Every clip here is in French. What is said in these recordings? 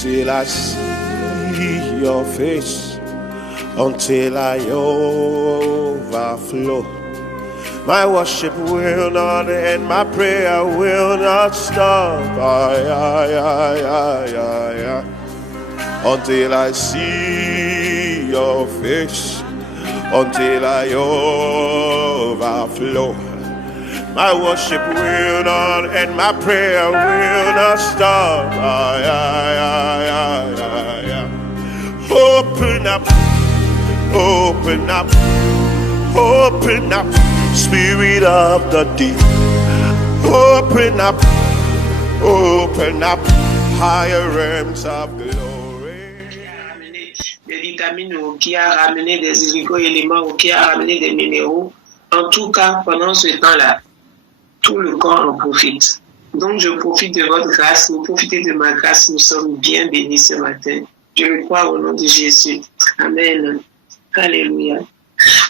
until I see your face, until I overflow. My worship will not end, my prayer will not stop. Until I see your face, until I overflow. My worship will not end, my prayer will not stop. Open up, open up, open up, Spirit of the deep. Open up, higher realms of glory. Des vitamines, qui a ramené des oligo-éléments, qui a ramené des minéraux. En tout cas, pendant ce temps-là, tout le corps en profite. Donc, je profite de votre grâce, vous profitez de ma grâce, nous sommes bien bénis ce matin. Je le crois au nom de Jésus. Amen. Alléluia.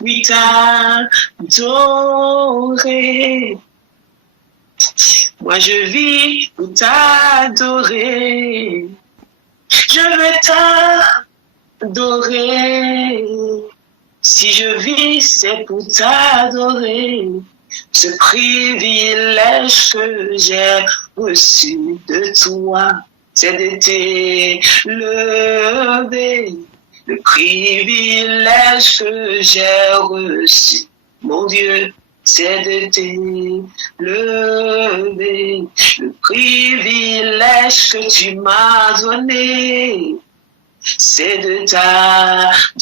Oui, t'adorer. Moi, je vis pour t'adorer. Je veux t'adorer. Si je vis, c'est pour t'adorer. Ce privilège que j'ai reçu de toi, c'est de t'élever. Le privilège que j'ai reçu, mon Dieu, c'est de t'élever. Le privilège que tu m'as donné, c'est de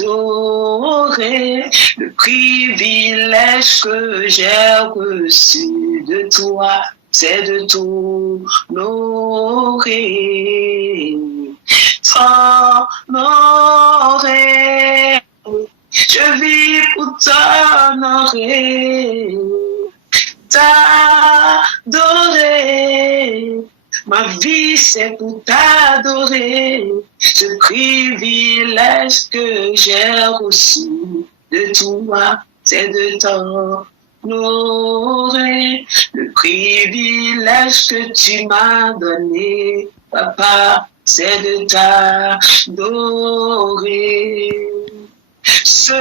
t'adorer. Le privilège que j'ai reçu de toi, c'est de t'honorer. T'honorer. Je vis pour t'honorer. T'adorer. Ma vie, c'est pour t'adorer. Ce privilège que j'ai reçu de toi, c'est de t'honorer. Le privilège que tu m'as donné, Papa, c'est de t'adorer. Ce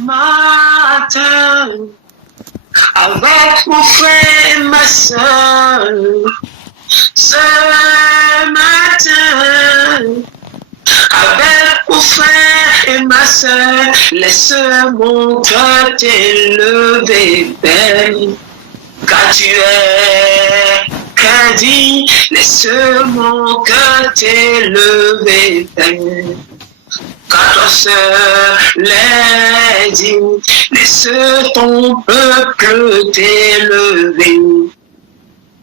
matin, avec mon frère et ma soeur, ce matin, avec mon frère et ma soeur, laisse mon cœur t'élever, belle, car tu es qu'un laisse mon cœur t'élever, belle. Car toi seul est digne, laisse ton peuple t'élever.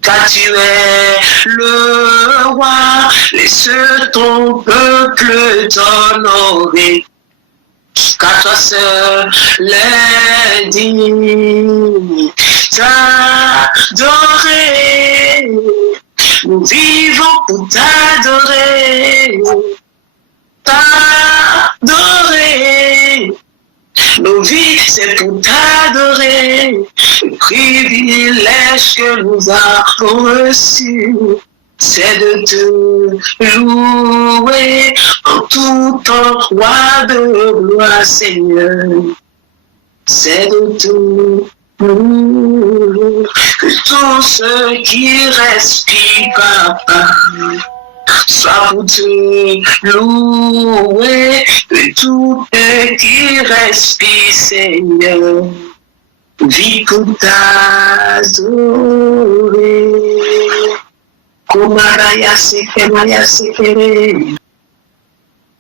Car tu es le roi, laisse ton peuple t'honorer. Car toi seul est digne, t'adorer. Nous vivons pour t'adorer. T'adorer. Nos vies, c'est pour t'adorer. Le privilège que nous avons reçu, c'est de te louer en tout temps, roi de gloire, Seigneur. C'est de te louer. Que tout ce qui respire, Papa, soit pour te louer, que tout ce qui respire, Seigneur, vit pour t'adorer. Komaraya sekemaya sekere,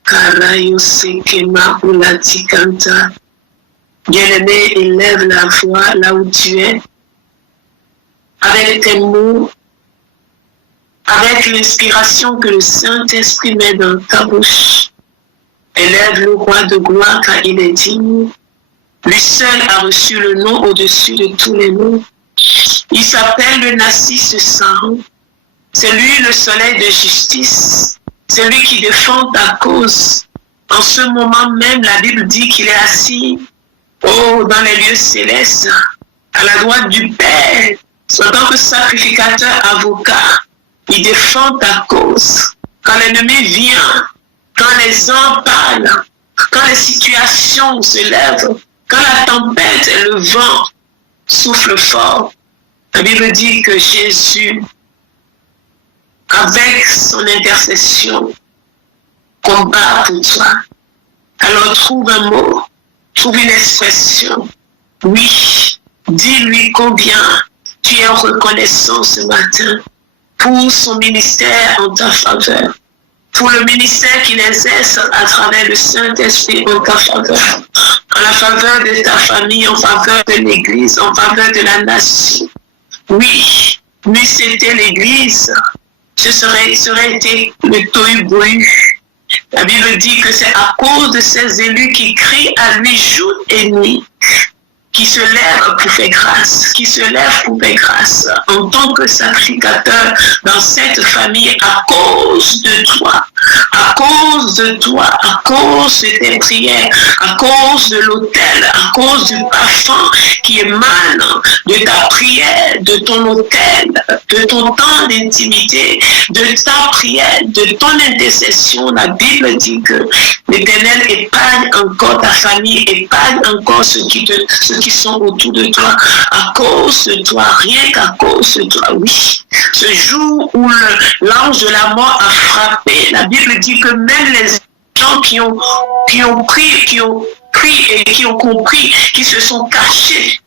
karayo sekema ulati kanta. Bien-aimé, élève la voix là où tu es, avec tes mots, avec l'inspiration que le Saint-Esprit met dans ta bouche. Élève le roi de gloire car il est digne. Lui seul a reçu le nom au-dessus de tous les noms. Il s'appelle le Narcisse Saint. C'est lui le soleil de justice. C'est lui qui défend ta cause. En ce moment même, la Bible dit qu'il est assis dans les lieux célestes, à la droite du Père. En tant que sacrificateur, avocat, il défend ta cause. Quand l'ennemi vient, quand les hommes parlent, quand les situations se lèvent, quand la tempête et le vent soufflent fort, la Bible dit que Jésus, avec son intercession, combat pour toi. Alors trouve un mot, trouve une expression. Oui, dis-lui combien tu es reconnaissant ce matin pour son ministère en ta faveur, pour le ministère qu'il exerce à travers le Saint-Esprit en ta faveur, en la faveur de ta famille, en faveur de l'Église, en faveur de la nation. Oui, mais c'était l'Église, ce serait été le tohu-bohu. La Bible dit que c'est à cause de ces élus qui crient à lui jour et nuit, qui se lèvent pour faire grâce, en tant que sacrificateur dans cette famille à cause de toi, à cause de tes prières, à cause de l'autel, à cause du parfum qui émane de ta prière, de ton autel, de ton temps d'intimité, de ta prière, de ton intercession. La Bible dit que l'Éternel épargne encore ta famille, épargne encore ceux qui sont autour de toi, à cause de toi, rien qu'à cause de toi, oui. Ce jour où l'ange de la mort a frappé, la Bible dit que même les gens qui ont pris et qui ont compris, qui se sont cachés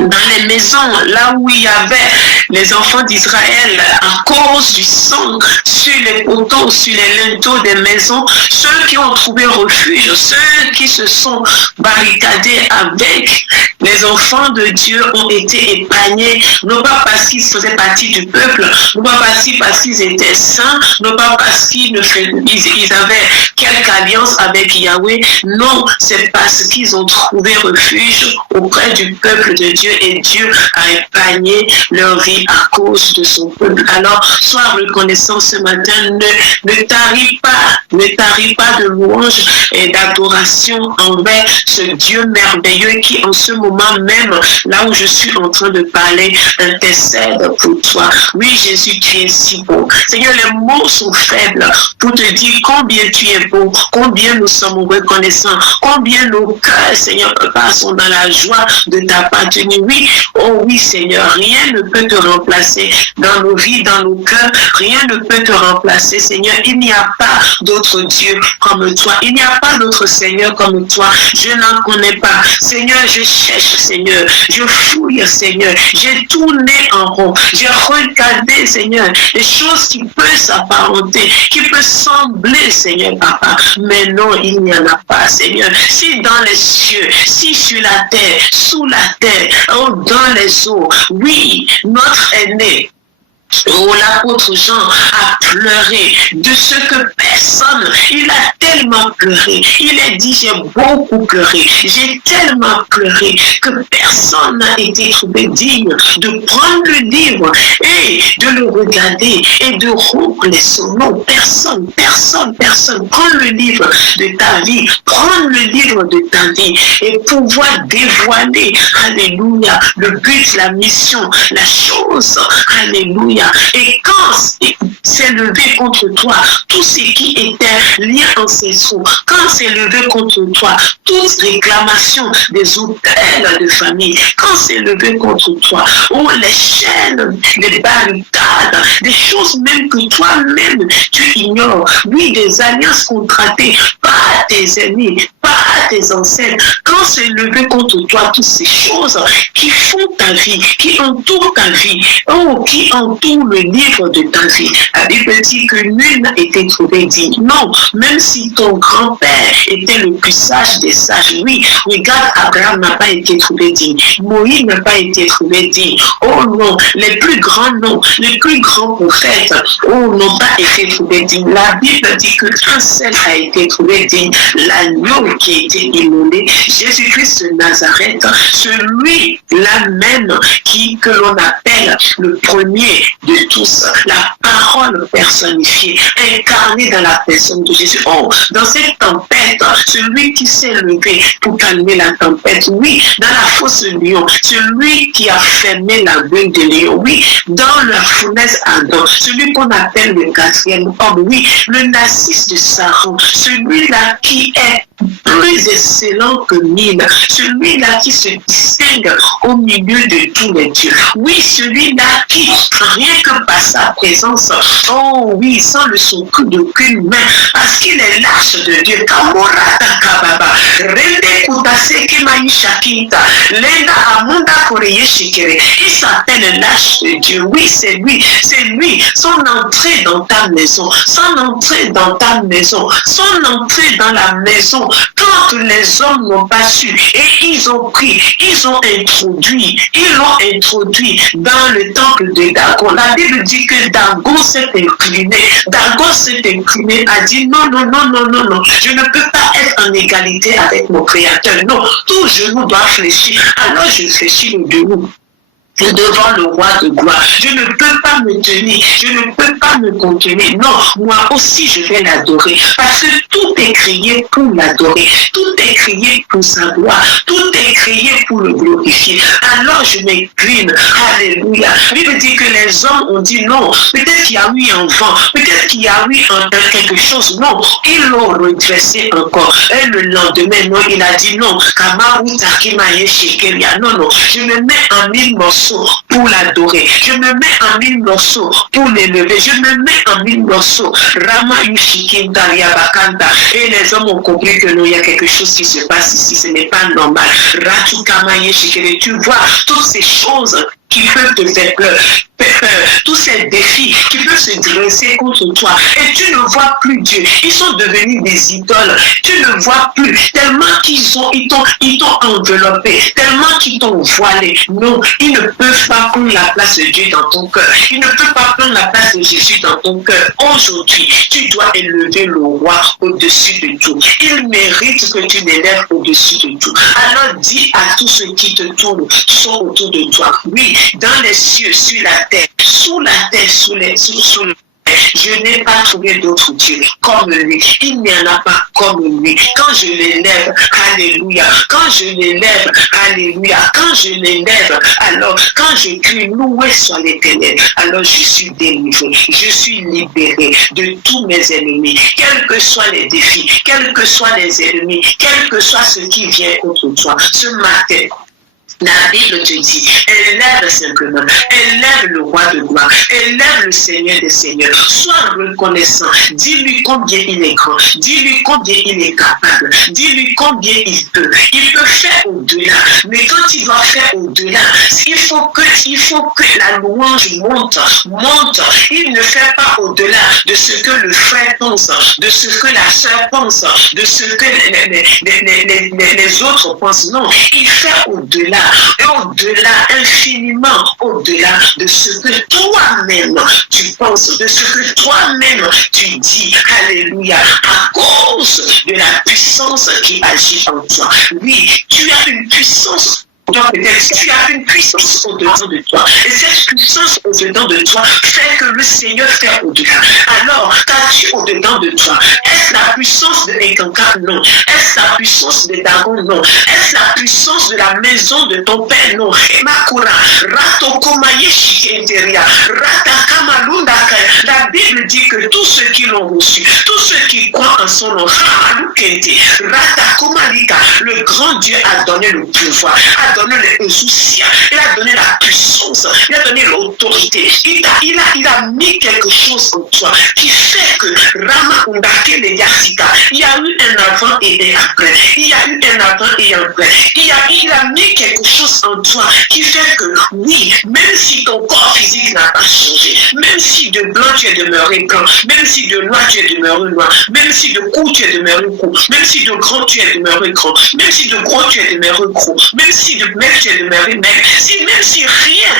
dans les maisons, là où il y avait les enfants d'Israël, à cause du sang sur les poteaux, sur les linteaux des maisons, ceux qui ont trouvé refuge, ceux qui se sont barricadés avec les enfants de Dieu ont été épargnés, non pas parce qu'ils faisaient partie du peuple, non pas parce qu'ils étaient saints, non pas parce qu'ils avaient quelque alliance avec Yahweh, non, c'est parce qu'ils ont trouvé refuge auprès du peuple de Dieu, et Dieu a épargné leur vie à cause de son peuple. Alors, sois reconnaissant ce matin, ne taris pas de louange et d'adoration envers ce Dieu merveilleux qui en ce moment même, là où je suis en train de parler, intercède pour toi. Oui, Jésus, tu es si beau. Seigneur, les mots sont faibles pour te dire combien tu es beau, combien nous sommes reconnaissants, combien nos cœurs, Seigneur, Papa, sont dans la joie de t'appartenir. Oui, oh oui, Seigneur, rien ne peut te remplacer dans nos vies, dans nos cœurs, rien ne peut te remplacer, Seigneur. Il n'y a pas d'autre Dieu comme toi, il n'y a pas d'autre Seigneur comme toi. Je n'en connais pas. Seigneur, je cherche, Seigneur, je fouille, Seigneur, j'ai tourné en rond, j'ai regardé, Seigneur, les choses qui peuvent s'apparenter, qui peuvent sembler, Seigneur, Papa, mais non, il n'y en a pas, Seigneur. Si dans les cieux, si sur la terre, sous la terre, oh, dans les eaux, oui, notre aîné, oh, l'apôtre Jean a pleuré de ce que personne, il a tellement pleuré, il a dit j'ai beaucoup pleuré, j'ai tellement pleuré que personne n'a été trouvé digne de prendre le livre et de le regarder et de rompre son nom. Personne. Prends le livre de ta vie, prends le livre de ta vie et pouvoir dévoiler, alléluia, le but, la mission, la chose, alléluia. Et quand c'est levé contre toi, tout ce qui était lié en ces sous, quand c'est levé contre toi, toute réclamation des hôtels de famille, quand c'est levé contre toi, oh, les chaînes, les barricades, des choses même que toi-même tu ignores, oui, des alliances contractées par tes ennemis, par tes ancêtres, quand c'est levé contre toi, toutes ces choses qui font ta vie, qui entourent ta vie, oh, qui entourent le livre de ta vie. La Bible dit que nul n'a été trouvé digne. Non, même si ton grand-père était le plus sage des sages, oui, regarde, Abraham n'a pas été trouvé digne. Moïse n'a pas été trouvé digne. Oh non, les plus grands noms, les plus grands prophètes, oh, n'ont pas été trouvés dignes. La Bible dit qu'un seul a été trouvé digne, l'agneau qui été immolé, Jésus-Christ de Nazareth, celui-là même que l'on appelle le premier de tous, la parole personnifiée, incarnée dans la personne de Jésus. Oh, dans cette tempête, celui qui s'est levé pour calmer la tempête, oui, dans la fosse lion, celui qui a fermé la gueule de lion, oui, dans la fournaise Adam, celui qu'on appelle le quatrième homme, oui, le Narcisse de Saron, celui-là qui est plus excellent que mille, celui-là qui se distingue au milieu de tous les dieux. Oui, celui-là qui, rien que par sa présence, oh oui, sans le secours d'aucune main, parce qu'il est l'arche de Dieu. Il s'appelle l'arche de Dieu. Oui, c'est lui, c'est lui. Son entrée dans ta maison, son entrée dans ta maison, son entrée dans la maison, quand les hommes n'ont pas su, et ils ont pris, ils l'ont introduit dans le temple de Dagon. La Bible dit que Dagon s'est incliné, a dit non, je ne peux pas être en égalité avec mon Créateur. Non, tout genou doit fléchir. Alors je fléchis le genou devant le roi de gloire. Je ne peux pas me tenir, je ne peux pas me contenir. Non, moi aussi je vais l'adorer. Parce que tout est créé pour l'adorer. Tout est créé pour sa gloire. Tout est créé pour le glorifier. Alors je m'incline. Alléluia. La Bible dit que les hommes ont dit non. Peut-être qu'il y a eu un vent. Peut-être qu'il y a eu quelque chose. Non. Ils l'ont redressé encore. Et le lendemain, non, il a dit non. Non. Je me mets en 1000 morceaux pour l'adorer. Je me mets en 1000 morceaux pour l'élever. Je me mets en 1000 morceaux. Et les hommes ont compris que non, il y a quelque chose qui se passe ici. Ce n'est pas normal. Tu vois toutes ces choses qui peuvent te faire peur, tous ces défis qui peuvent se dresser contre toi, et tu ne vois plus Dieu. Ils sont devenus des idoles. Tu ne vois plus, tellement ils t'ont enveloppé, tellement qu'ils t'ont voilé. Non, ils ne peuvent pas prendre la place de Dieu dans ton cœur. Ils ne peuvent pas prendre la place de Jésus dans ton cœur. Aujourd'hui, tu dois élever le roi au-dessus de tout. Il mérite que tu l'élèves au-dessus de tout. Alors dis à tous ceux qui te tournent, sont autour de toi. Oui, dans les cieux, sur la terre, sous la terre, sous le je n'ai pas trouvé d'autre Dieu comme lui. Il n'y en a pas comme lui. Quand je l'élève, alléluia. Quand je l'élève, alléluia. Quand je l'élève, alors quand je crie, loué soit l'Éternel, alors je suis délivré. Je suis libéré de tous mes ennemis. Quels que soient les défis, quels que soient les ennemis, quel que soit ce qui vient contre toi, ce matin, la Bible te dit, élève simplement, élève le roi de gloire, élève le Seigneur des Seigneurs, sois reconnaissant, dis-lui combien il est grand, dis-lui combien il est capable, dis-lui combien il peut faire au-delà, mais quand il doit faire au-delà, il faut que la louange monte, il ne fait pas au-delà de ce que le frère pense, de ce que la sœur pense, de ce que les autres pensent, non, il fait au-delà. Et au-delà, infiniment au-delà de ce que toi-même tu penses, de ce que toi-même tu dis, alléluia, à cause de la puissance qui agit en toi. Oui, tu as une puissance. Peut-être tu as une puissance au-dedans de toi. Et cette puissance au-dedans de toi fait que le Seigneur fait au-delà. Alors, qu'as-tu au-dedans de toi? Est-ce la puissance de Ekanka? Non. Est-ce la puissance de Dagon? Non. Est-ce la puissance de la maison de ton père? Non. Makura, Ratokomaye Shikenteria, Ratakamalundaka. La Bible dit que tous ceux qui l'ont reçu, tous ceux qui croient en son nom, Ratakomalika, le grand Dieu a donné le pouvoir, a donné les soucis, il a donné la puissance, il a donné l'autorité, il a mis quelque chose en toi qui fait que Rama Undake le Yassika, il y a eu un avant et un après, il y a eu un avant et un après, il a mis quelque chose en toi qui fait que oui, même si ton corps physique n'a pas changé, même si de blanc tu es demeuré blanc, même si de noir tu es demeuré noir, même si de court tu es demeuré court, même si de grand tu es demeuré grand, même si de gros tu es demeuré gros, même si de mec tu es demeuré mec, même si rien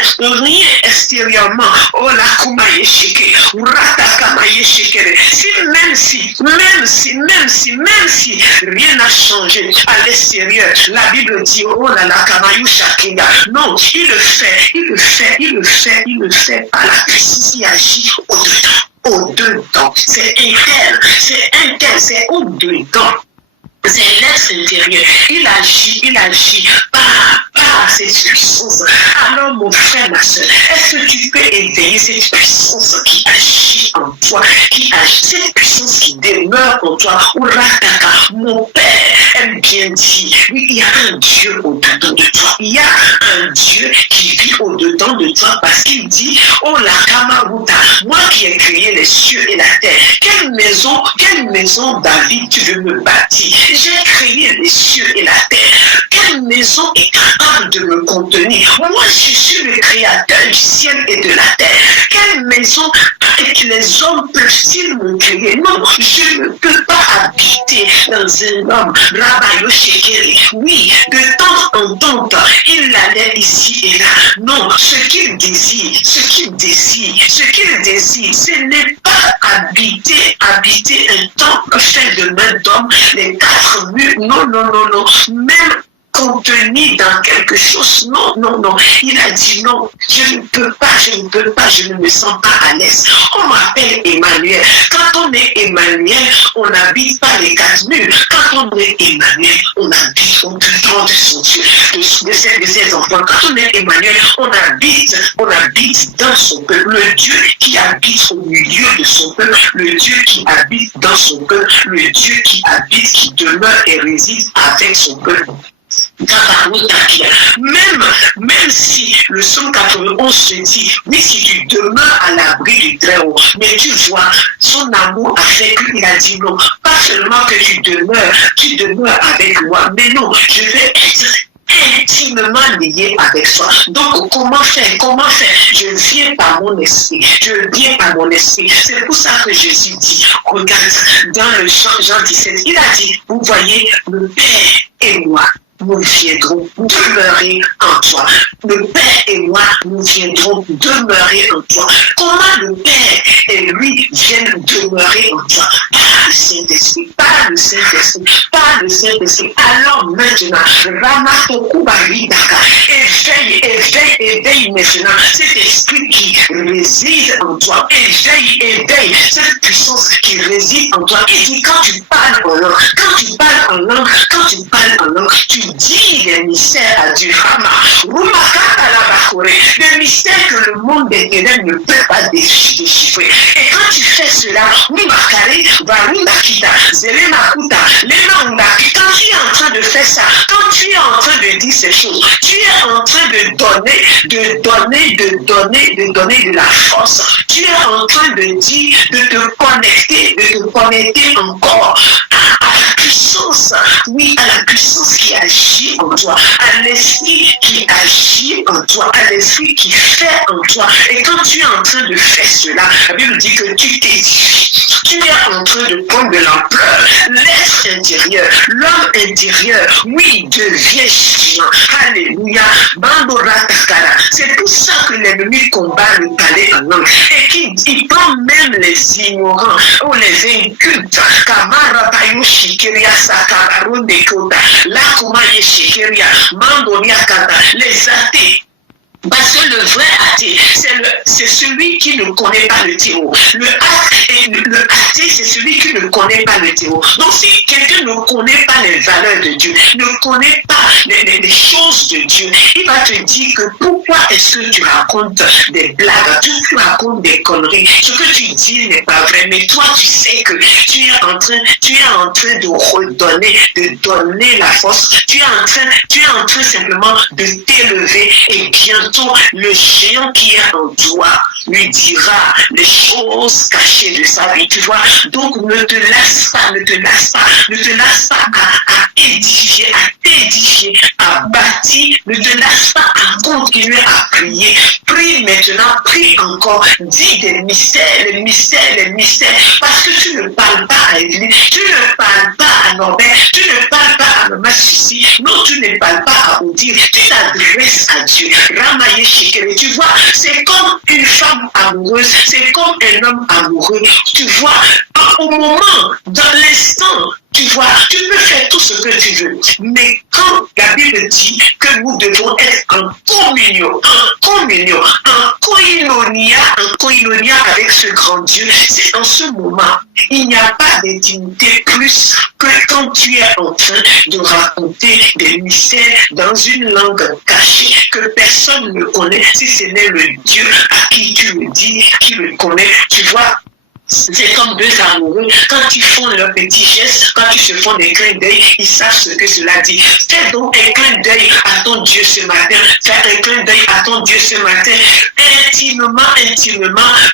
extérieurement, oh la kumaye sheke, urata kamaye shekere, même si si rien n'a changé à l'extérieur, la Bible dit, oh là là, Kamayou Shakinga. Non, il le fait par la puissance qui agit au-dedans. C'est interne, c'est au-dedans. C'est l'être intérieur. Il agit par cette puissance. Alors, mon frère, ma soeur, est-ce que tu peux éveiller cette puissance qui agit en toi, cette puissance qui demeure en toi? Ourataka, mon Père aime bien dire, oui, il y a un Dieu au-dedans de toi. Il y a un Dieu qui vit au-dedans de toi parce qu'il dit, oh la Kamaruta, moi qui ai créé les cieux et la terre, quelle maison David tu veux me bâtir? J'ai créé les cieux et la terre. Quelle maison est capable de me contenir? Moi, je suis le créateur du ciel et de la terre. Quelle maison avec les hommes peuvent-ils me créer? Non, je ne peux pas habiter dans un homme. Rabayo Shekeri. Oui, de temps en temps, il allait ici et là. Non, ce qu'il désire, ce n'est pas habiter un temple fait de main d'homme, les 4 murs. Non. Même contenu dans quelque chose. Non. Il a dit non, je ne peux pas, je ne me sens pas à l'aise. On m'appelle Emmanuel. Quand on est Emmanuel, on n'habite pas les 4 murs. Quand on est Emmanuel, on habite au-dedans de son Dieu, de ses enfants. Quand on est Emmanuel, on habite dans son peuple. Le Dieu qui habite au milieu de son peuple, le Dieu qui habite dans son peuple, le Dieu qui habite, qui demeure et réside avec son peuple. Même si le psaume 91 se dit, oui, si tu demeures à l'abri du Très-Haut, mais tu vois, son amour a fait qu'il a dit non, pas seulement que tu demeures avec moi, mais non, je vais être intimement lié avec toi. Donc, comment faire? Je viens par mon esprit. C'est pour ça que Jésus dit, regarde, dans le Jean 17, il a dit, vous voyez, le Père et moi, nous viendrons demeurer en toi. Le Père et moi, nous viendrons demeurer en toi. Comment le Père et lui viennent demeurer en toi? Par le Saint-Esprit, par le Saint-Esprit. Alors maintenant, éveille maintenant cet esprit qui réside en toi. Éveille cette puissance qui réside en toi. Et dit, quand tu parles en langue, tu dis les mystères à Dieu. Le mystère que le monde des ténèbres ne peut pas déchiffrer. Et quand tu fais cela, quand tu es en train de faire ça, quand tu es en train de dire ces choses, tu es en train de donner de la force. Tu es en train de dire, de te connecter encore à la puissance, oui, à la puissance qui agit en toi, à l'esprit qui agit en toi, à l'esprit qui fait en toi. Et quand tu es en train de faire cela, la Bible dit que tu t'édifies. Tu es en train de prendre de l'ampleur. L'être intérieur, l'homme intérieur, oui, devient géant. Alléluia. C'est pour ça que l'ennemi combat le palais en langue. Et qu'il prend même les ignorants ou les incultes. Kamara Bayushi Kiria Sakabarun de Kota. La Kumaye Shikeria. Mandonia Kata. Les athées. Parce que le vrai athée, c'est celui qui ne connaît pas le théo. Le athée, c'est celui qui ne connaît pas le théo. Donc si quelqu'un ne connaît pas les valeurs de Dieu, ne connaît pas les choses de Dieu, il va te dire que pourquoi est-ce que tu racontes des blagues, tu racontes des conneries, ce que tu dis n'est pas vrai, mais toi tu sais que tu es en train de redonner, de donner la force, tu es en train simplement de t'élever et bientôt le géant qui est en toi lui dira les choses cachées de sa vie, tu vois. Donc ne te lasse pas à édifier, à bâtir, ne te lasse pas à continuer à prier. Prie maintenant, prie encore, dis des mystères, les mystères, parce que tu ne parles pas à Église, tu ne parles pas à Norbert, tu ne parles pas à Maman Susi, non, tu ne parles pas à Odile, tu t'adresses à Dieu. Ramaye Shekere, tu vois, c'est comme une femme amoureuse, c'est comme un homme amoureux, tu vois, au moment, dans l'instant, tu vois, tu peux faire tout ce que tu veux. Mais quand la Bible dit que nous devons être en communion, en koinonia avec ce grand Dieu, c'est en ce moment, il n'y a pas d'intimité plus que quand tu es en train de raconter des mystères dans une langue cachée que personne ne connaît, si ce n'est le Dieu à qui tu le dis, qui le connaît, tu vois. C'est comme deux amoureux, quand ils font leurs petits gestes, quand ils se font des clins d'œil, ils savent ce que cela dit. Fais donc un clin d'œil à ton Dieu ce matin. Fais un clin d'œil à ton Dieu ce matin. Intimement,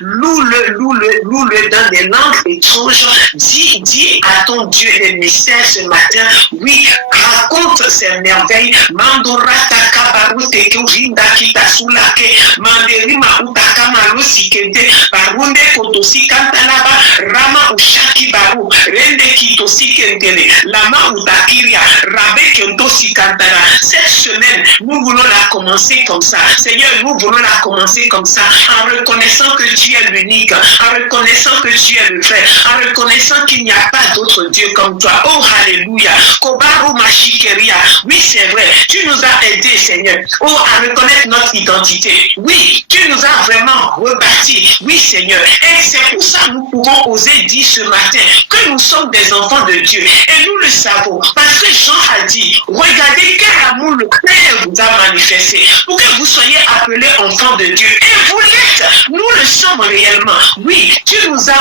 loue-le dans des langues étranges. Dis à ton Dieu les mystères ce matin. Oui, raconte ces merveilles. Mandora takabaru tekeurinda kitasulake. Manderima utakamalu sikete. Barunde kotosi kanta. Rama ushaki baru rende kitosi kendele lama utakiria rabe kentosi kantara. Cette semaine nous voulons la commencer comme ça. Seigneur, nous voulons la commencer comme ça, en reconnaissant que tu es l'unique, en reconnaissant que tu es le vrai, en reconnaissant qu'il n'y a pas d'autre Dieu comme toi. Oh alléluia. Kobaru mashikeria. Oui, c'est vrai, tu nous as aidés, Seigneur, à reconnaître notre identité. Oui, tu nous as vraiment rebâtis. Oui, Seigneur, et c'est pour ça nous pouvons oser dire ce matin que nous sommes des enfants de Dieu. Et nous le savons parce que Jean a dit, regardez quel amour le Père vous a manifesté pour que vous soyez appelés enfants de Dieu. Et vous l'êtes, nous le sommes réellement. Oui, tu nous as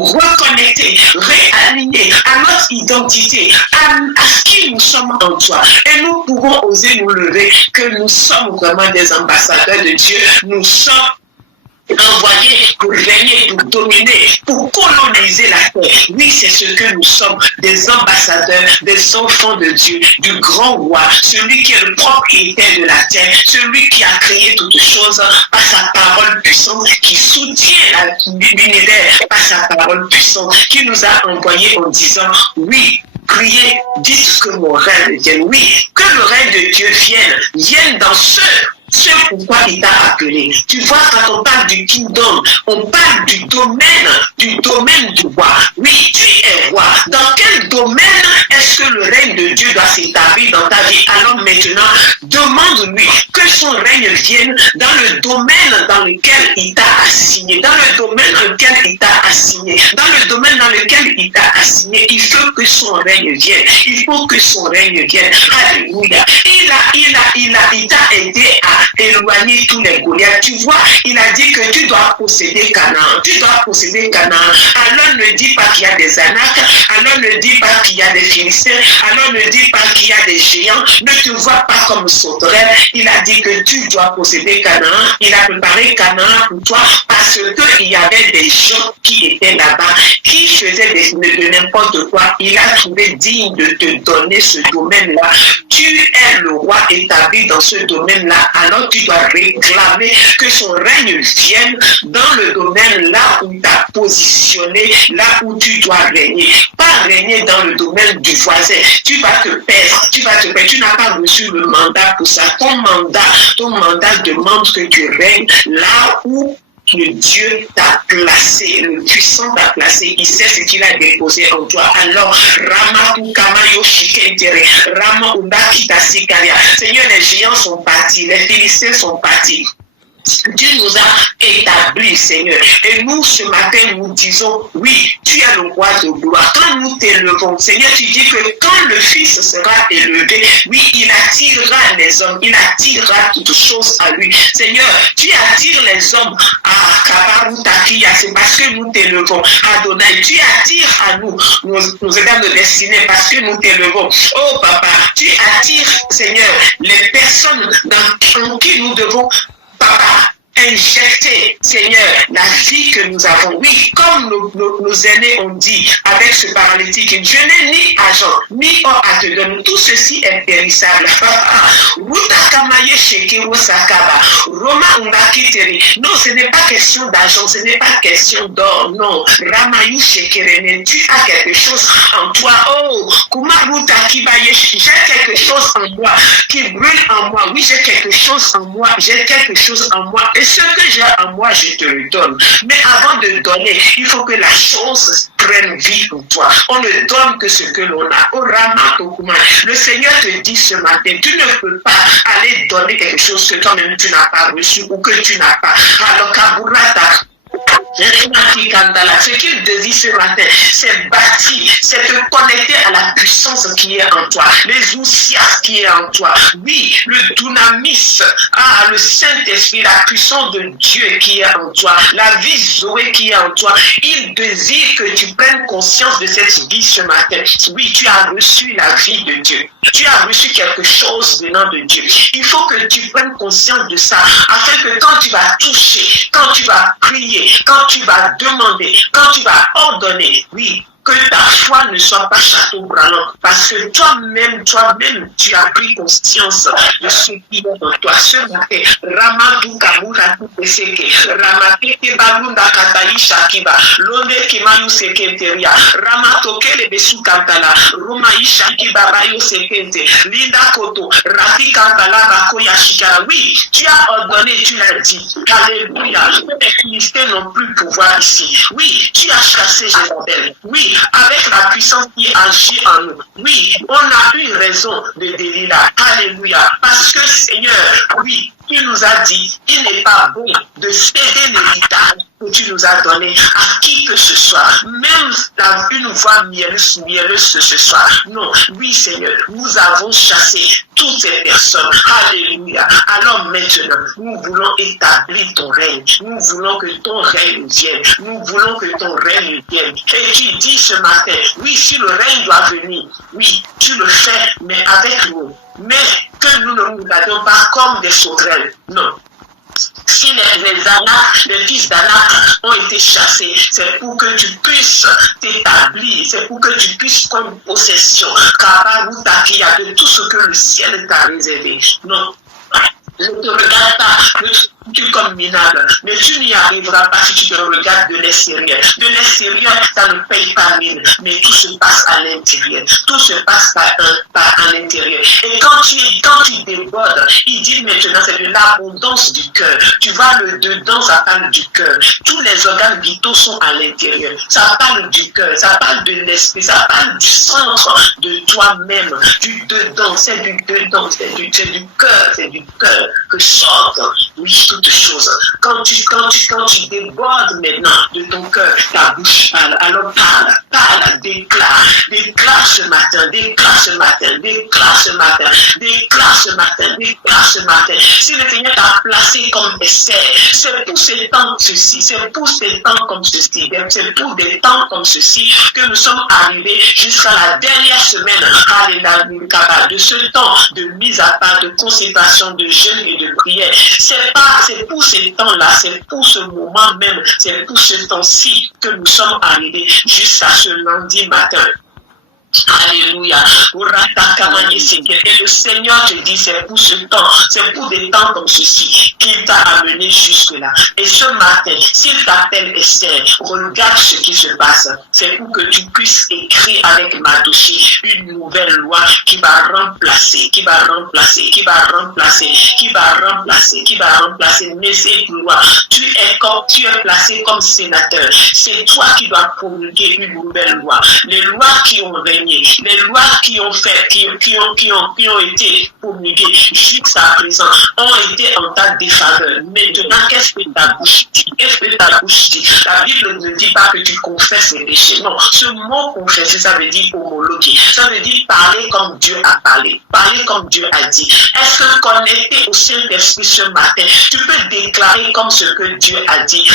reconnectés, réalignés à notre identité, à ce qui nous sommes en toi. Et nous pouvons oser nous lever que nous sommes vraiment des ambassadeurs de Dieu. Nous sommes envoyés pour régner, pour dominer, pour coloniser la terre. Oui, c'est ce que nous sommes, des ambassadeurs, des enfants de Dieu, du grand roi, celui qui est le propriétaire de la terre, celui qui a créé toutes choses par sa parole puissante, qui soutient l'univers par sa parole puissante, qui nous a envoyés en disant, oui, priez, dites que mon règne vienne. Oui, que le règne de Dieu vienne dans ce pourquoi il t'a appelé. Tu vois, quand on parle du kingdom, on parle du domaine du roi. Oui, tu es roi. Dans quel domaine est-ce que le règne de Dieu doit s'établir dans ta vie? Alors maintenant, demande-lui que son règne vienne dans le domaine dans lequel il t'a assigné. Dans le domaine dans lequel il t'a assigné. Dans le domaine dans lequel il t'a assigné, il faut que son règne vienne. Il faut que son règne vienne. Alléluia. Il t'a aidé à éloigner tous les Goliaths. Tu vois, il a dit que tu dois posséder Canaan. Tu dois posséder Canaan. Alors ne dis pas qu'il y a des Anaques. Alors ne dis pas qu'il y a des Philistins. Alors ne dis pas qu'il y a des géants. Ne te vois pas comme sauterelle. Il a dit que tu dois posséder Canaan. Il a préparé Canaan pour toi parce qu'il y avait des gens qui étaient là-bas, qui faisaient de n'importe quoi. Il a trouvé digne de te donner ce domaine-là. Tu es le roi établi dans ce domaine-là. Alors tu dois réclamer que son règne vienne dans le domaine là où il t'a positionné, là où tu dois régner. Pas régner dans le domaine du voisin. Tu vas te perdre, tu n'as pas reçu le mandat pour ça. Ton mandat demande que tu règnes là où le Dieu t'a placé, le puissant t'a placé, il sait ce qu'il a déposé en toi. Alors, Seigneur, les géants sont partis, les Philistins sont partis. Dieu nous a établis, Seigneur. Et nous, ce matin, nous disons, oui, tu es le roi de gloire. Quand nous t'élevons, Seigneur, tu dis que quand le Fils sera élevé, oui, il attirera les hommes, il attirera toutes choses à lui. Seigneur, tu attires les hommes à Kabaru Takia, c'est parce que nous t'élevons. Adonai, tu attires à nous nos états de destinée parce que nous t'élevons. Oh, Papa, tu attires, Seigneur, les personnes en qui nous devons, Papa, injecter, Seigneur, la vie que nous avons. Oui, comme nos aînés ont dit avec ce paralytique, je n'ai ni argent, ni or à te donner. Tout ceci est périssable. Non, ce n'est pas question d'argent, ce n'est pas question d'or. Non. Ramayou Shekerene, tu as quelque chose en toi. Oh, Kumaruta Kibaye, j'ai quelque chose en moi qui brûle en moi. Oui, j'ai quelque chose en moi. J'ai quelque chose en moi. Et ce que j'ai en moi, je te le donne. Mais avant de donner, il faut que la chose prenne vie en toi. On ne donne que ce que l'on a. Le Seigneur te dit ce matin, tu ne peux pas aller donner quelque chose que toi-même tu n'as pas reçu ou que tu n'as pas. Alors, Kaburata, ce qu'il désire ce matin, c'est bâtir, c'est te connecter à la puissance qui est en toi, les ousias qui est en toi. Oui, le dunamis, le Saint-Esprit, la puissance de Dieu qui est en toi, la vie Zoé qui est en toi. Il désire que tu prennes conscience de cette vie ce matin. Oui, tu as reçu la vie de Dieu. Tu as reçu quelque chose venant de Dieu. Il faut que tu prennes conscience de ça, afin que quand tu vas toucher, quand tu vas prier, quand tu vas demander, quand tu vas ordonner, oui, que ta foi ne soit pas château-branlant, parce que toi-même, tu as pris conscience de ce qui est en toi. Ce matin, Ramadou Kamura Seke, Ramateke Balunda Kataï Shakiba, Londe Kimayu Sekenteria, Ramatoke Lebesu Kantala, Romaï Shakiba Bayo Sekente, Linda Koto, Rati Kantala Bakoya Shikara. Oui, tu as ordonné, tu l'as dit. Alléluia. Les Philistins n'ont plus pouvoir ici. Oui, tu as chassé Jézabel. Oui, avec la puissance qui agit en nous. Oui, on a eu raison de Delilah. Alléluia. Parce que Seigneur, oui, tu nous as dit, il n'est pas bon de céder l'héritage que tu nous as donné à qui que ce soit. Même une voix mielleuse ce soir. Non, oui Seigneur, nous avons chassé toutes ces personnes. Alléluia. Alors maintenant, nous voulons établir ton règne. Nous voulons que ton règne vienne. Nous voulons que ton règne vienne. Et tu dis ce matin, oui, si le règne doit venir, oui, tu le fais, mais avec nous. Mais que nous ne nous regardons pas comme des sauterelles. Non. Si les fils d'Anak ont été chassés, c'est pour que tu puisses t'établir, c'est pour que tu puisses prendre possession, de tout ce que le ciel t'a réservé. Non. Ne te regarde pas comme minable, mais tu n'y arriveras pas si tu te regardes de l'extérieur. De l'extérieur, ça ne paye pas mine, mais tout se passe à l'intérieur. Tout se passe par à l'intérieur. Et quand tu débordes, il dit maintenant, c'est de l'abondance du cœur. Tu vois, le dedans, ça parle du cœur. Tous les organes vitaux sont à l'intérieur. Ça parle du cœur, ça parle de l'esprit, ça parle du centre de toi-même, du dedans, c'est du dedans, c'est du cœur que sortent, oui, toutes choses. Quand tu débordes maintenant de ton cœur, ta bouche parle, alors parle, déclare ce matin, Si le Seigneur t'a placé comme Esther, c'est pour ces temps ceci, c'est pour des temps comme ceci que nous sommes arrivés jusqu'à la dernière semaine, de ce temps de mise à part, de consécration, de jeûne et de prière. C'est pour ces temps-là, c'est pour ce moment même, c'est pour ce temps-ci que nous sommes arrivés jusqu'à ce lundi matin. Alléluia. Et le Seigneur te dit, c'est pour ce temps, c'est pour des temps comme ceci qu'il t'a amené jusque-là. Et ce matin, s'il t'appelle Esther, regarde ce qui se passe. C'est pour que tu puisses écrire avec Madoshi une nouvelle loi qui va remplacer. Mais cette loi, tu es placé comme sénateur. C'est toi qui dois promulguer une nouvelle loi. Les lois qui ont régné, les lois qui ont été promulguées jusqu'à présent ont été en ta défaveur. Maintenant, qu'est-ce que ta bouche dit? La Bible ne dit pas que tu confesses les péchés. Non, ce mot confesser, ça veut dire homologuer. Ça veut dire parler comme Dieu a parlé, parler comme Dieu a dit. Est-ce que connecté au Saint-Esprit ce matin, tu peux déclarer comme ce que Dieu a dit?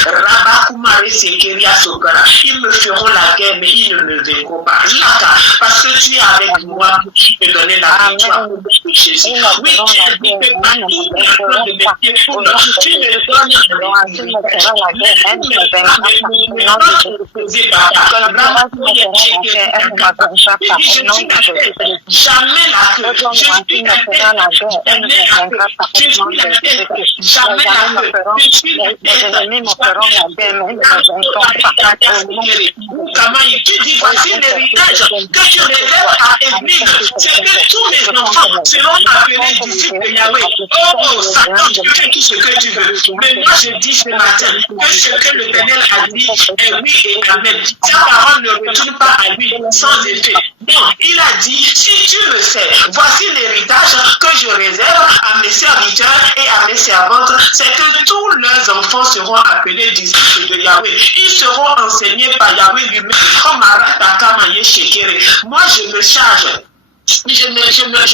Ils me feront la guerre, mais ils ne me verront pas. Parce que tu es avec moi, tu peux donner la victoire au nom de Jésus. Oui, tu es dit que par tout de mes pieds, tu me donnes jamais la queue. Tu dis, voici l'héritage que Et tu réserves à Église, c'est que tous mes enfants seront appelés disciples de Yahweh. Oh, Satan, tu fais tout ce que tu veux. Mais moi, je dis ce matin que ce que l'Éternel a dit est oui et amen. Sa parole ne retourne pas à lui sans effet. Non, il a dit, si tu me sais, voici l'héritage que je réserve à mes serviteurs et à mes servantes, c'est que tous leurs enfants seront appelés disciples de Yahweh. Ils seront enseignés par Yahweh lui-même. Comme Aratakamaye Shekere. Moi, je me charge. Je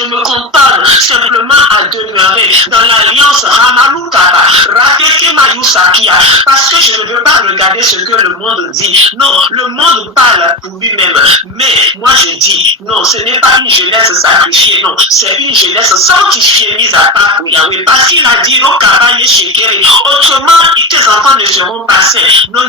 me contente simplement à demeurer dans l'alliance Ramalukaba, Rateke Mayusakia, parce que je ne veux pas regarder ce que le monde dit. Non, le monde parle pour lui-même. Mais moi je dis, non, ce n'est pas une jeunesse sacrifiée, non, c'est une jeunesse sanctifiée mise à part pour Yahweh. Parce qu'il a dit, autrement, tes enfants ne seront pas saints. Non.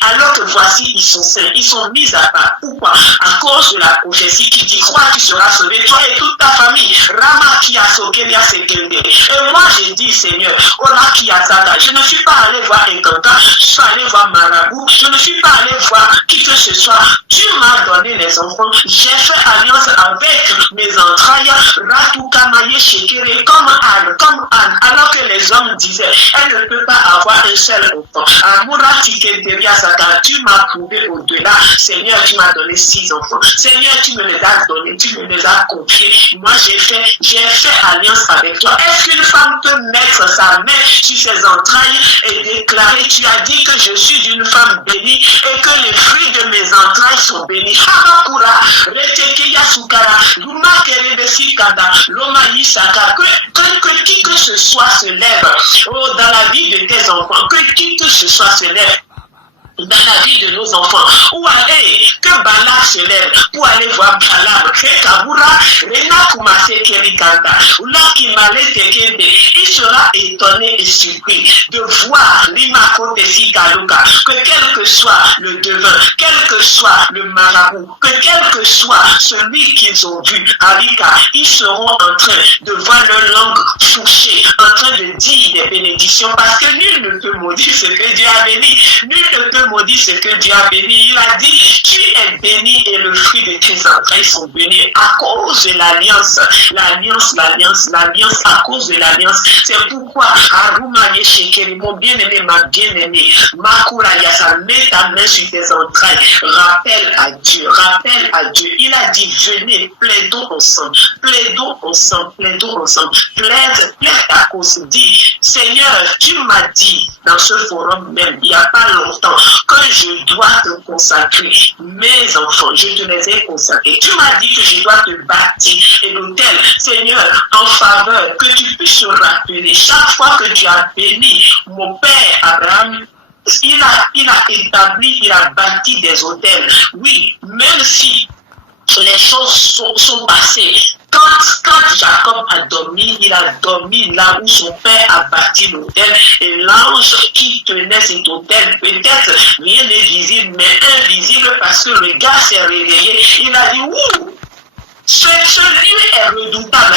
Alors que voici, ils sont saints, ils sont mis à part. Pourquoi? À cause de la prophétie qui dit, tu seras sauvé, toi et toute ta famille. Rama qui a sauvé, et moi je dis, Seigneur, je ne suis pas allé voir un cancan, je suis allé voir Marabout, je ne suis pas allé voir qui que ce soit. Tu m'as donné les enfants, j'ai fait alliance avec mes entrailles, Ratukamaye Shekere, comme Anne, alors que les hommes disaient, elle ne peut pas avoir un seul enfant. Amura Tiketeria Satan, tu m'as prouvé au-delà. Seigneur, tu m'as donné 6 enfants. Seigneur, tu me les as donnés. Tu me les as confiés. Moi, j'ai fait alliance avec toi. Est-ce qu'une femme peut mettre sa main sur ses entrailles et déclarer, tu as dit que je suis une femme bénie et que les fruits de mes entrailles sont bénis. Hamakura, Retekeya Sukara, Luma Kerebesikada, Loma Yisaka, que qui que ce soit se lève dans la vie de tes enfants, que qui que ce soit se lève dans la vie de nos enfants, ou aller, que Balak se lève pour aller voir Balaam, Kabura, Rena Kumase Kerikanta, ou là qui m'allait tekende, il sera étonné et surpris de voir Limako Tesikaluka, que quel que soit le devin, quel que soit le marabout, que quel que soit celui qu'ils ont vu, Arika, ils seront en train de voir leur langue touchée, en train de dire des bénédictions, parce que nul ne peut maudire ce que Dieu a béni, nul ne peut maudit ce que Dieu a béni. Il a dit, tu es béni et le fruit de tes entrailles sont bénis à cause de l'alliance. L'alliance à cause de l'alliance. C'est pourquoi, Aruma Yeshekeri, mon bien-aimé, ma bien-aimée, Makura Yasa, mets ta main sur tes entrailles. Rappelle à Dieu. Il a dit, venez, plaidons ensemble. Plaide à cause. Dis, Seigneur, tu m'as dit dans ce forum même, il n'y a pas longtemps, que je dois te consacrer mes enfants, je te les ai consacrés. Tu m'as dit que je dois te bâtir et l'autel, Seigneur, en faveur, que tu puisses se rappeler chaque fois que tu as béni mon père Abraham. Il a bâti des hôtels. Oui, même si les choses sont passées. Quand Jacob a dormi, il a dormi là où son père a bâti l'autel. Et l'ange qui tenait cet autel, peut-être rien n'est visible, mais invisible parce que le gars s'est réveillé. Il a dit, ouh! Ce lieu est redoutable.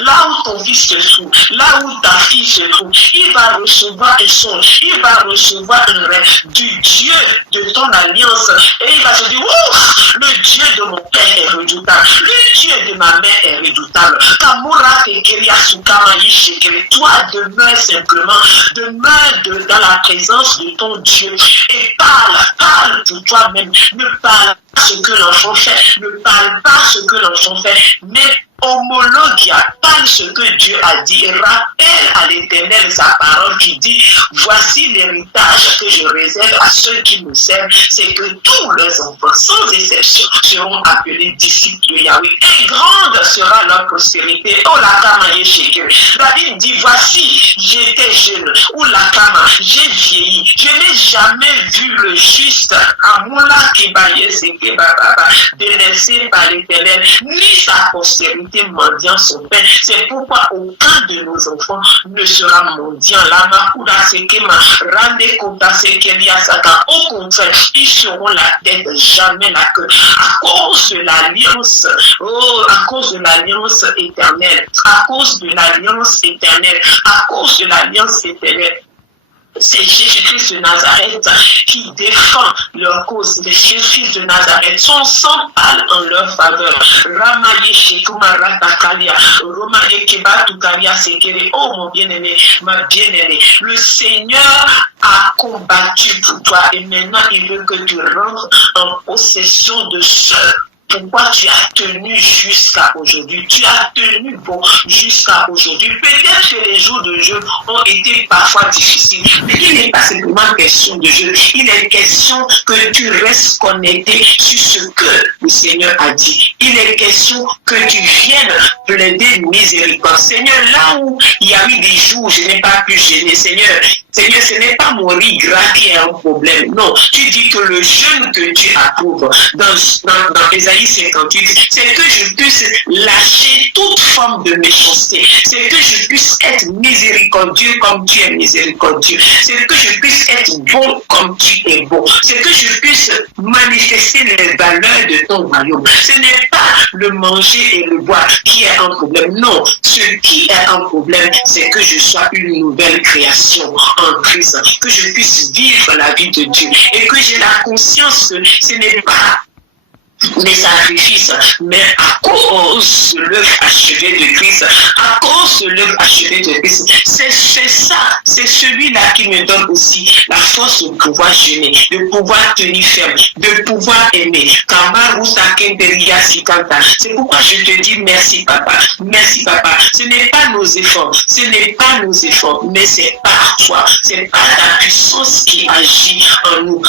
Là où ton fils se trouve, là où ta fille se trouve, il va recevoir un songe, il va recevoir un rêve du Dieu de ton alliance. Et il va se dire, ouf, le Dieu de mon père est redoutable, le Dieu de ma mère est redoutable. Toi, demeure simplement, demeure dans la présence de ton Dieu et parle pour toi-même. Ne parle pas ce que l'enfant fait, ne parle pas ce que l'enfant fait, mais homologue, parle ce que Dieu a dit et rappelle à l'Éternel sa parole qui dit, voici l'héritage que je réserve à ceux qui me servent, c'est que tous leurs enfants, sans exception, seront appelés disciples de Yahweh et grande sera leur prospérité. Oh la Kama Yesheke. David dit, voici, j'étais jeune, ou la Kama, j'ai vieilli, je n'ai jamais vu le juste, Amula Kibaye Seke Baba, délaissé par l'Éternel, ni sa postérité mendiant son pain. C'est pourquoi aucun de nos enfants ne sera mendiant. Au contraire, ils seront la tête, jamais la queue. À cause de l'alliance, à cause de l'alliance éternelle, à cause de l'alliance éternelle, à cause de l'alliance éternelle. c'est Jésus-Christ de Nazareth qui défend leur cause. C'est Jésus-Christ de Nazareth. Son sang parle en leur faveur. Ramaye Shekuma Takalia, Romaye Keba Tukaria Sekere. Oh mon bien-aimé, ma bien-aimée, le Seigneur a combattu pour toi et maintenant il veut que tu rentres en possession de ce pourquoi tu as tenu jusqu'à aujourd'hui. Tu as tenu bon jusqu'à aujourd'hui. Peut-être que les jours de jeûne ont été parfois difficiles, mais il n'est pas simplement question de jeûne. Il est question que tu restes connecté sur ce que le Seigneur a dit. Il est question que tu viennes plaider miséricorde. Seigneur, là où il y a eu des jours où je n'ai pas pu jeûner, Seigneur, ce n'est pas mon riz gras qui est un problème. Non, tu dis que le jeûne que tu approuves dans Ésaïe 58, c'est que je puisse lâcher toute forme de méchanceté. C'est que je puisse être miséricordieux comme tu es miséricordieux. C'est que je puisse être bon comme tu es bon. C'est que je puisse manifester les valeurs de ton royaume. Ce n'est pas le manger et le boire qui est un problème. Non, ce qui est un problème, c'est que je sois une nouvelle création en Christ, que je puisse vivre la vie de Dieu et que j'ai la conscience que ce n'est pas mes sacrifices, mais à cause de l'œuvre achevée de Christ, à cause de l'œuvre achevée de Christ, c'est ça, c'est celui-là qui me donne aussi la force de pouvoir jeûner, de pouvoir tenir ferme, de pouvoir aimer. C'est pourquoi je te dis merci papa, ce n'est pas nos efforts, mais c'est par toi, c'est par ta puissance qui agit en nous.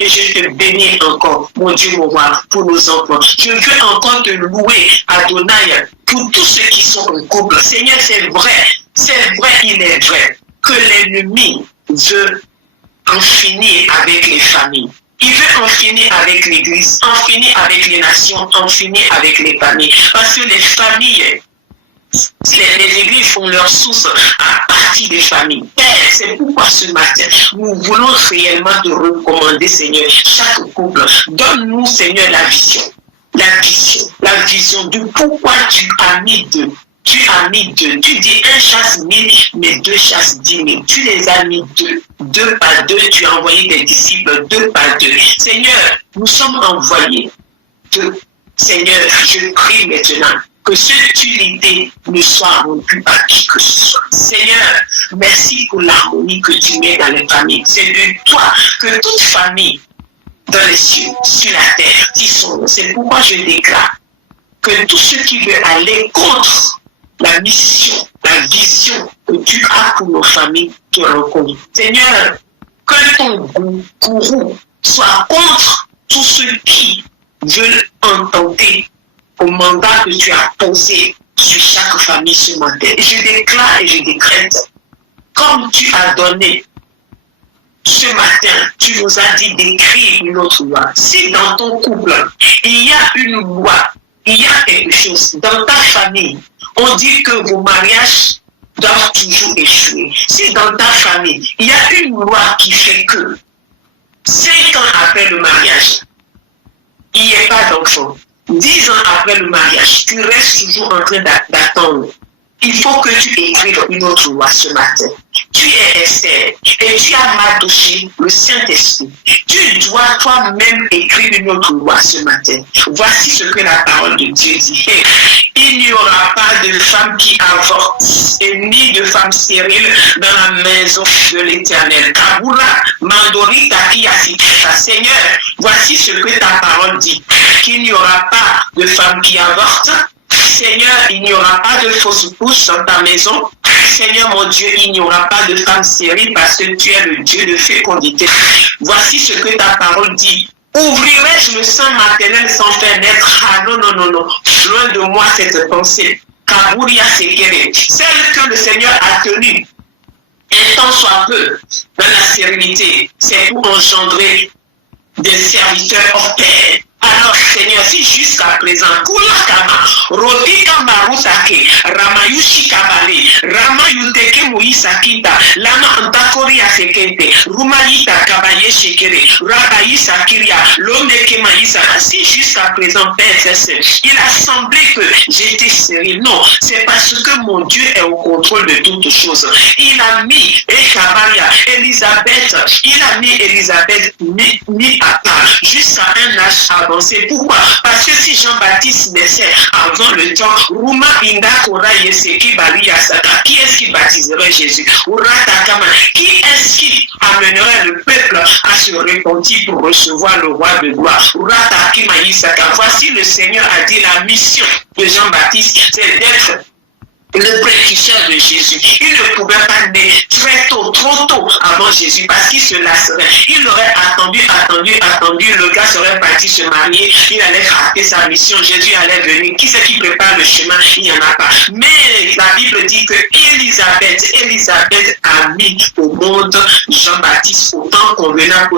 Et je te bénis encore, mon Dieu, mon roi, pour nos enfants. Je veux encore te louer, Adonai, pour tous ceux qui sont en couple. Seigneur, c'est vrai, il est vrai que l'ennemi veut en finir avec les familles. Il veut en finir avec l'Église, en finir avec les nations, en finir avec les familles. Parce que les familles, les églises font leur source à partir des familles. C'est pourquoi ce matin, nous voulons réellement te recommander, Seigneur, chaque couple, donne-nous, Seigneur, la vision de pourquoi tu as mis deux. Tu dis un chasse 1000, mais 2 chasse 10 000. Tu les as mis 2 par 2, tu as envoyé des disciples 2 par 2. Seigneur, nous sommes envoyés 2. Seigneur, je prie maintenant que cette unité ne soit rompue par qui que ce soit. Seigneur, merci pour l'harmonie que tu mets dans les familles. C'est de toi que toute famille dans les cieux, sur la terre, dit son nom. C'est pourquoi je déclare que tous ceux qui veulent aller contre la mission, la vision que tu as pour nos familles te reconnaissent. Seigneur, que ton gourou soit contre tous ceux qui veulent entendre au mandat que tu as posé sur chaque famille ce matin. Et je déclare et je décrète, comme tu as donné ce matin, tu nous as dit d'écrire une autre loi. Si dans ton couple, il y a une loi, il y a quelque chose, dans ta famille, on dit que vos mariages doivent toujours échouer. Si dans ta famille, il y a une loi qui fait que 5 ans après le mariage, il n'y a pas d'enfant. 10 ans après le mariage, tu restes toujours en train d'attendre. Il faut que tu écrives une autre loi ce matin. Tu es Esther et tu as mardoché le Saint-Esprit. Tu dois toi-même écrire une autre loi ce matin. Voici ce que la parole de Dieu dit. Il n'y aura pas de femme qui avorte et ni de femme stérile dans la maison de l'Éternel. Kabula, Mandori, Takiasika. Seigneur, voici ce que ta parole dit. Qu'il n'y aura pas de femme qui avorte. Seigneur, il n'y aura pas de fausse couche dans ta maison. Seigneur mon Dieu, il n'y aura pas de femme stérile parce que tu es le Dieu de fécondité. Voici ce que ta parole dit. Ouvrirai-je le sein maternel sans faire naître? Ah non. Loin de moi cette pensée. Kaburia Sekere. Celle que le Seigneur a tenue un temps soit peu dans la stérilité, c'est pour engendrer des serviteurs hors pair. Alors, Seigneur, si jusqu'à présent, Kulakama, Rotika Marutake, Ramayushi Kabale, Ramayuteke Moïsakita, Lama Antakori Asekente, Rumayita Kabaye Shekere, Rabaïsa Kiria, Lomeke Maïsaka, si jusqu'à présent, Père, il a semblé que j'étais stérile. Non, c'est parce que mon Dieu est au contrôle de toutes choses. Il a mis Elisabeth, il a mis Elisabeth mis à part jusqu'à un âge avancé. Pourquoi? Parce que si Jean-Baptiste naissait avant le temps, Ruma Inda Kora Yeseki Bari Asaka, qui est-ce qui baptiserait Jésus? Qui est-ce qui amènerait le peuple à se repentir pour recevoir le roi de gloire? Voici le Seigneur a dit la mission de Jean-Baptiste, c'est d'être le précurseur de Jésus. Il ne pouvait pas naître très tôt, trop tôt avant Jésus, parce qu'il se lasserait. Il aurait attendu, le gars serait parti se marier, il allait rater sa mission, Jésus allait venir. Qui c'est qui prépare le chemin? Il n'y en a pas. Mais la Bible dit que Élisabeth a mis au monde Jean-Baptiste au temps convenable.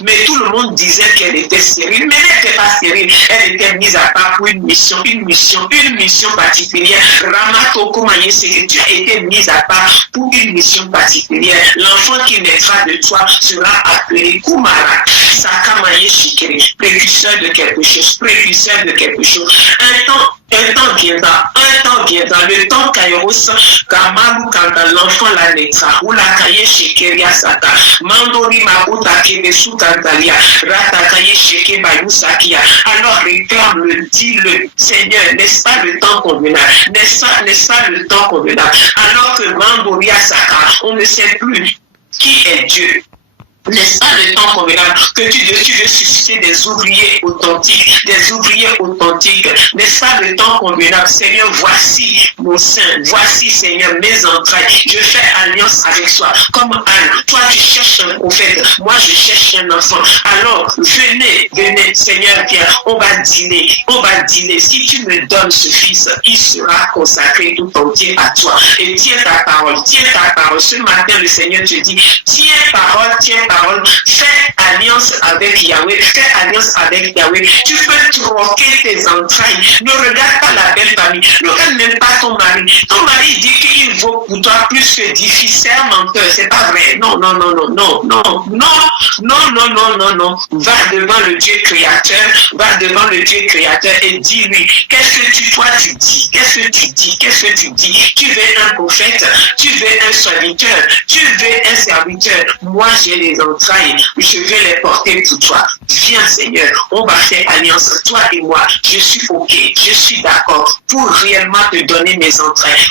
Mais tout le monde disait qu'elle était stérile, mais elle n'était pas stérile. Elle était mise à part pour une mission particulière. Tu as été mise à part pour une mission particulière. L'enfant qui naîtra de toi sera appelé Kumara, Sakamaye Shikere, précurseur de quelque chose. Un temps viendra, le temps Kairos, Kamalu Kanda, l'enfant la naîtra, ou la Kaye Shekeria Sata, Mandori Mabuta Kebesu Kandalia, Ratakaye Sheke Bayou Sakia. Alors réclame-le, dis-le, Seigneur, n'est-ce pas le temps convenable? N'est-ce pas le temps convenable? Alors que Mandoria Saka, on ne sait plus qui est Dieu. N'est-ce pas le temps convenable que tu veux susciter des ouvriers authentiques, n'est-ce pas le temps convenable? Seigneur, voici mon sein, voici Seigneur mes entrailles, je fais alliance avec toi, comme Anne, toi tu cherches un prophète, moi je cherche un enfant, alors venez Seigneur, viens, on va dîner, si tu me donnes ce fils, il sera consacré tout entier à toi, et tiens ta parole, ce matin le Seigneur te dit, tiens parole, fais alliance avec Yahweh, tu peux troquer tes entrailles, ne regarde pas la belle famille, ne regarde même pas ton mari dit qu'il vaut pour toi plus que 10 fils, c'est un menteur, c'est pas vrai, non, va devant le Dieu créateur, et dis-lui, qu'est-ce que toi tu dis, tu veux un prophète, tu veux un serviteur, moi j'ai les entrailles, je vais les porter pour toi. Viens Seigneur, on va faire alliance, toi et moi. Je suis ok, je suis d'accord pour réellement te donner mes entrailles,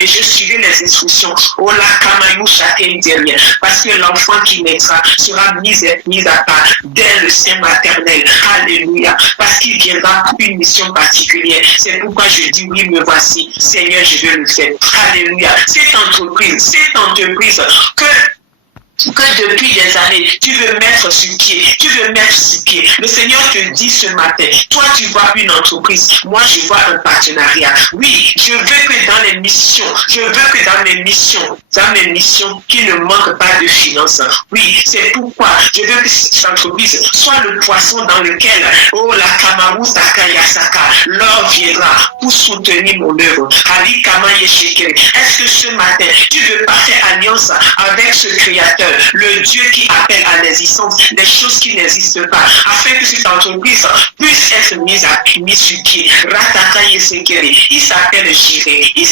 et je suivrai les instructions. Oh la Kamayou chacun derrière, parce que l'enfant qui naîtra sera mis à part dès le sein maternel. Alléluia, parce qu'il viendra pour une mission particulière. C'est pourquoi je dis oui, me voici. Seigneur, je vais le faire. Alléluia. Cette entreprise que depuis des années, tu veux mettre sur pied. Le Seigneur te dit ce matin, toi tu vois une entreprise, moi je vois un partenariat. Oui, je veux que dans mes missions, qu'il ne manque pas de finances. Oui, c'est pourquoi je veux que cette entreprise soit le poisson dans lequel, oh la Kamaru Takayasaka, l'or viendra pour soutenir mon œuvre. Ali Kamaye Shekere. Est-ce que ce matin, tu veux pas faire alliance avec ce créateur, le Dieu qui appelle à l'existence des choses qui n'existent pas, afin que cette entreprise puisse être mise sur pied. Ratakaye Sekere, il s'appelle Jiré, il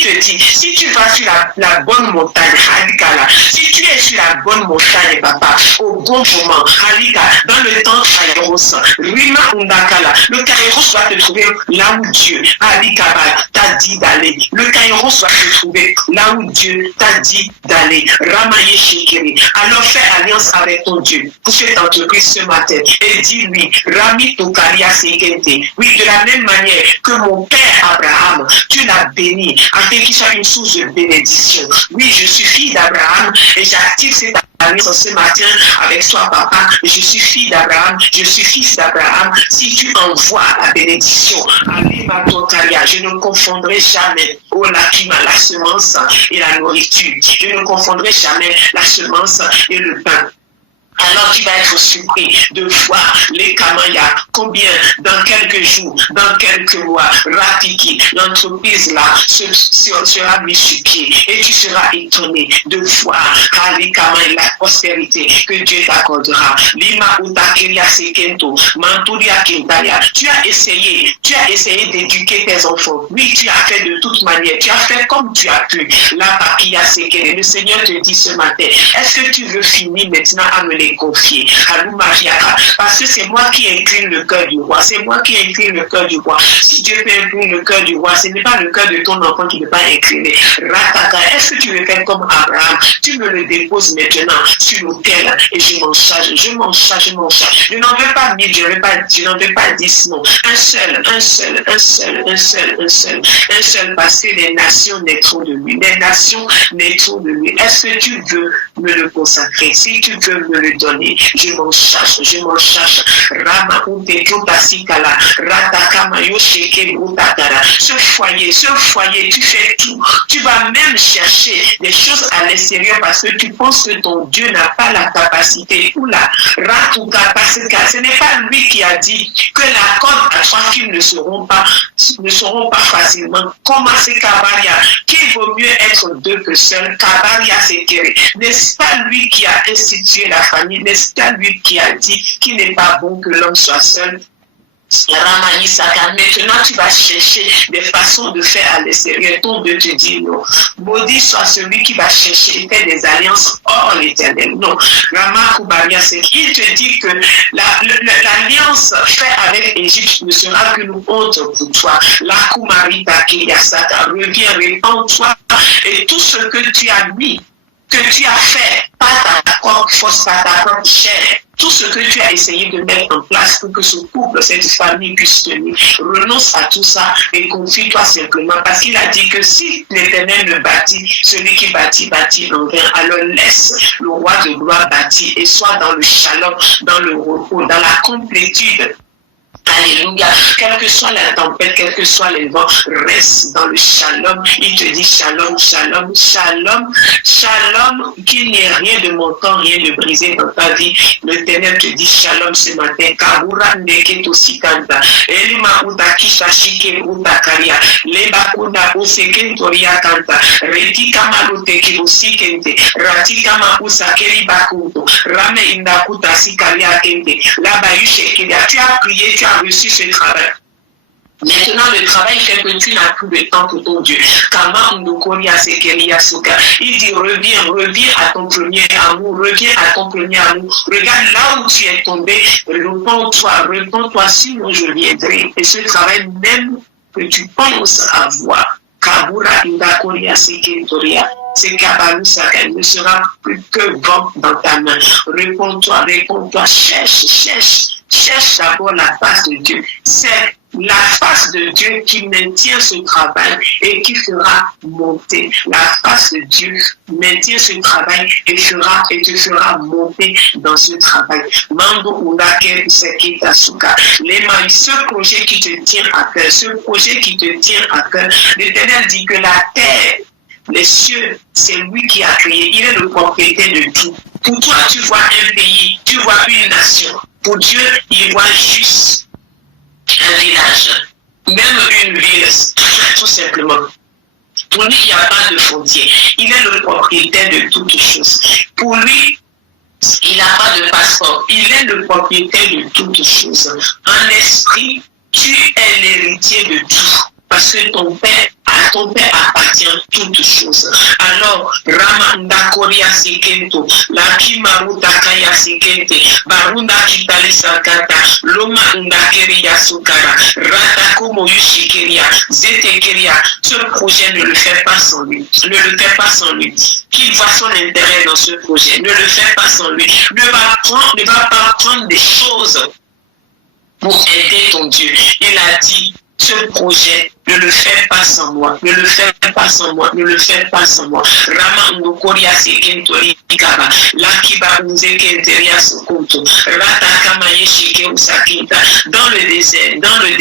te dit, si tu vas sur la bonne montagne, Halikala, si tu es sur la bonne montagne, papa, au bon moment, Halika, dans le temps Kairos, Rima Undakala, le Kairos va te trouver là où Dieu, Halikaba, t'a dit d'aller. Le Kairos va te trouver là où Dieu t'a dit d'aller. Ramaye Shekere. Alors fais alliance avec ton Dieu pour cette entreprise ce matin et dis-lui, Rami Tokaria Sekente. Oui, de la même manière que mon père Abraham, tu l'as béni afin qu'il soit une source de bénédiction. Oui, je suis fille d'Abraham et j'active cette alliance ce matin avec toi, papa. Je suis fille d'Abraham, je suis fils d'Abraham. Si tu envoies la bénédiction, Alima Tokaria, je ne confondrai jamais, oh la semence et la nourriture. Je ne confondrai jamais la semence et le pain. Alors tu vas être surpris de voir les Kamaya, combien dans quelques jours, dans quelques mois, Rapiki, l'entreprise là sera mise sur pied et tu seras étonné de voir les Kamaya, la prospérité que Dieu t'accordera. Lima Utakiria Sekento, Manturia Kintaya, tu as essayé d'éduquer tes enfants. Oui, tu as fait de toute manière, tu as fait comme tu as pu. La Pakia Sekere, le Seigneur te dit ce matin, est-ce que tu veux finir maintenant à me les confier? Parce que c'est moi qui incline le cœur du roi. C'est moi qui incline le cœur du roi. Si Dieu peut incliner le cœur du roi, ce n'est pas le cœur de ton enfant qui ne peut pas incliner. Rataka, est-ce que tu veux faire comme Abraham? Tu me le déposes maintenant sur l'autel et je m'en charge. Je m'en charge. Je n'en veux pas 1000, je n'en veux pas 10, non. Un seul, parce que les nations naîtront de lui. Les nations naîtront de lui. Est-ce que tu veux me le consacrer? Si tu veux me le donner, je m'en charge. Rama Utekotasikala, Ratakamayo Sheke Utakara. Ce foyer, tu fais tout. Tu vas même chercher des choses à l'extérieur parce que tu penses que ton Dieu n'a pas la capacité. Oula, Ratuka Pasika, ce n'est pas lui qui a dit que la corde à 3 fils ne seront pas facilement. Comment c'est Kabaria? Qu'il vaut mieux être 2 que seul. Kabaria Sekere. N'est-ce pas lui qui a institué la famille? N'est-ce pas lui qui a dit qu'il n'est pas bon que l'homme soit seul? Ramani Saka, maintenant tu vas chercher des façons de faire à l'extérieur. Ton Dieu te dit non. Maudit soit celui qui va chercher et faire des alliances hors l'Éternel. Non. Ramakubaria, c'est qu'il te dit que l'alliance faite avec l'Égypte ne sera qu'une honte pour toi. La Kumarita Kiyasaka, reviens, répands-toi et tout ce que tu as mis, que tu as fait, pas ta propre force, pas ta propre chair, tout ce que tu as essayé de mettre en place pour que ce couple, cette famille puisse tenir, renonce à tout ça et confie-toi simplement, parce qu'il a dit que si l'Éternel ne bâtit, celui qui bâtit en vain, alors laisse le roi de gloire bâtir et sois dans le shalom, dans le repos, dans la complétude. Alléluia. Quelle que soit la tempête, quels que soient les vents, reste dans le shalom. Il te dit shalom, qu'il n'y ait rien de montant, rien de brisé dans ta vie. L'Éternel te dit shalom ce matin. Kabura neketo sikanta. Elima utaki shashike utakaria. Leba kuna useke toria kanta. Reti kama uteki usikente. Rati kama usakeri bakuto. Rame indakuta sikalia kente. Laba yushekiria. Tu as prié, tu as reçu ce travail. Maintenant, le travail fait que tu n'as plus de temps pour ton Dieu. Il dit, reviens à ton premier amour, Regarde là où tu es tombé, repends-toi, sinon je viendrai. Et ce travail même que tu penses avoir, Kabura Indakoria Seketoria, c'est Kabalusaka, ne sera plus que vent dans ta main. Réponds-toi, cherche d'abord la face de Dieu. C'est la face de Dieu qui maintient ce travail et qui fera monter. La face de Dieu maintient ce travail et te fera monter dans ce travail. Mando Unake Sekita Suka. Ce projet qui te tient à cœur, l'Éternel dit que la terre, les cieux, c'est lui qui a créé. Il est le propriétaire de tout. Pour toi, tu vois un pays, tu vois une nation. Pour Dieu, il voit juste un village, même une ville, tout simplement. Pour lui, il n'y a pas de frontière. Il est le propriétaire de toutes choses. Pour lui, il n'a pas de passeport. Il est le propriétaire de toutes choses. En esprit, tu es l'héritier de tout. Parce que ton père appartient toutes choses. Alors, Ramanda Koria Sekento, la Kimaruta Kaya Sekente, Barunda Kitali Sakata, Loma Ndakeria Sukara, Ratako Moyushikeria, Zetekeria. Ce projet ne le fait pas sans lui. Qu'il voit son intérêt dans ce projet. Ne le fait pas sans lui. Ne va pas prendre des choses pour aider ton Dieu. Il a dit, ce projet, ne le fais pas sans moi, ne le fais pas sans moi, ne le fais pas sans moi. Rama Ngokoria Sekentori Kaba, Lakiba Unzekenteria Sokonto, Rata Kamaye Shike Usakinta, dans le désert, dans la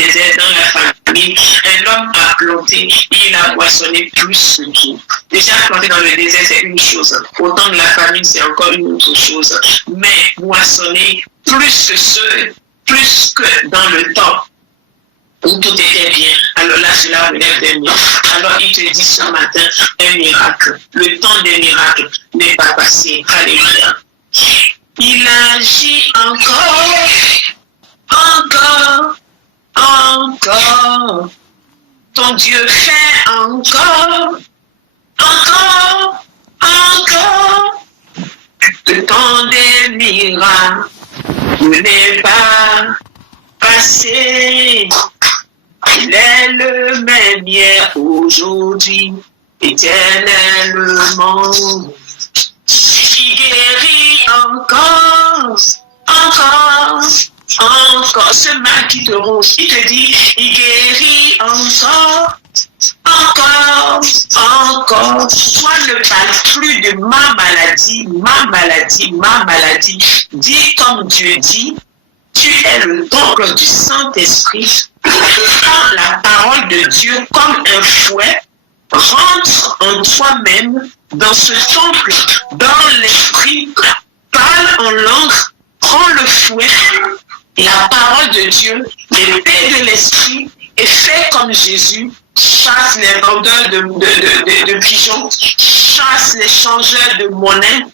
famille, un homme a planté, il a moissonné plus que tout. Déjà planter dans le désert, c'est une chose. Autant de la famille, c'est encore une autre chose. Mais moissonner plus que dans le temps où tout était bien. Alors là, cela relève des miracles. Alors il te dit ce matin, un miracle. Le temps des miracles n'est pas passé. Alléluia. Il agit encore. Ton Dieu fait encore. Le temps des miracles n'est pas passé. Il est le même hier, aujourd'hui, éternellement. Il guérit encore. Ce mal qui te ronge, il te dit, il guérit encore. Toi ne parle plus de ma maladie. Dis comme Dieu dit, tu es le temple du Saint-Esprit. Prends la parole de Dieu comme un fouet, rentre en toi-même dans ce temple, dans l'esprit, parle en langue, prends le fouet, la parole de Dieu, l'épée de l'esprit, et fais comme Jésus. Chasse les vendeurs de pigeons, chasse les changeurs de monnaie,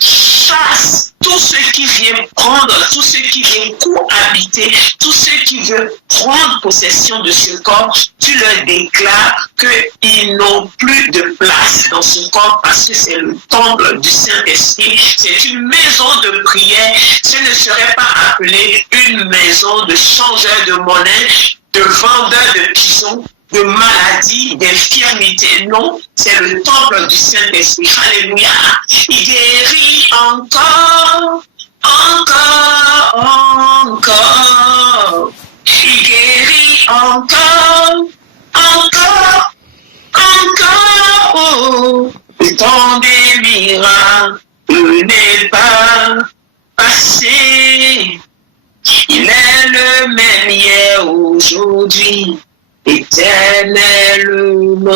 chasse tous ceux qui viennent prendre, tous ceux qui viennent cohabiter, tous ceux qui veulent prendre possession de ce corps. Tu leur déclares qu'ils n'ont plus de place dans ce corps parce que c'est le temple du Saint-Esprit. C'est une maison de prière. Ce ne serait pas appelé une maison de changeurs de monnaie, de vendeurs de pigeons, de maladies, d'infirmités. Non, c'est le temple du Saint-Esprit. Alléluia. Il guérit encore. Il guérit encore. Le temps des miracles n'est pas passé. Il est le même hier, aujourd'hui, éternellement.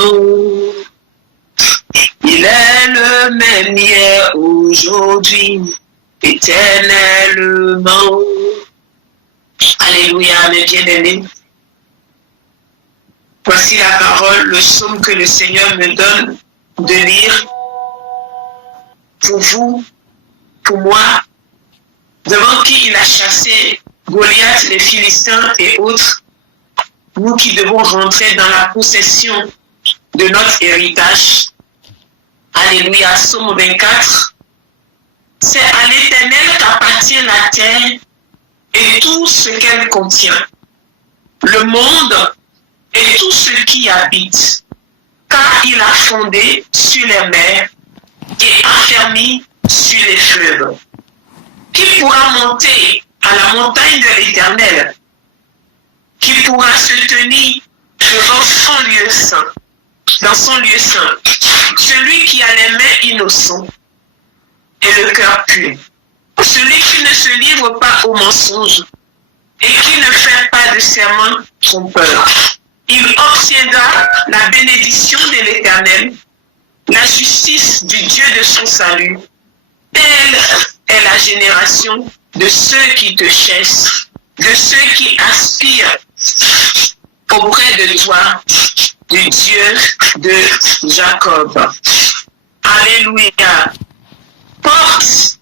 Il est le même hier, aujourd'hui, éternellement. Alléluia, mes bien-aimés. Voici la parole, le psaume que le Seigneur me donne de lire pour vous, pour moi, devant qui il a chassé Goliath, les Philistins et autres, nous qui devons rentrer dans la possession de notre héritage. Alléluia, psaume 24. C'est à l'Éternel qu'appartient la terre et tout ce qu'elle contient, le monde et tout ce qui habite, car il a fondé sur les mers et affermi sur les fleuves. Qui pourra monter à la montagne de l'Éternel? Qui pourra se tenir devant son lieu saint, dans son lieu saint? Celui qui a les mains innocentes et le cœur pur. Celui qui ne se livre pas au mensonge et qui ne fait pas de serment trompeur. Il obtiendra la bénédiction de l'Éternel, la justice du Dieu de son salut. Telle est la génération de ceux qui te cherchent, de ceux qui aspirent auprès de toi, du Dieu de Jacob. Alléluia. Portes,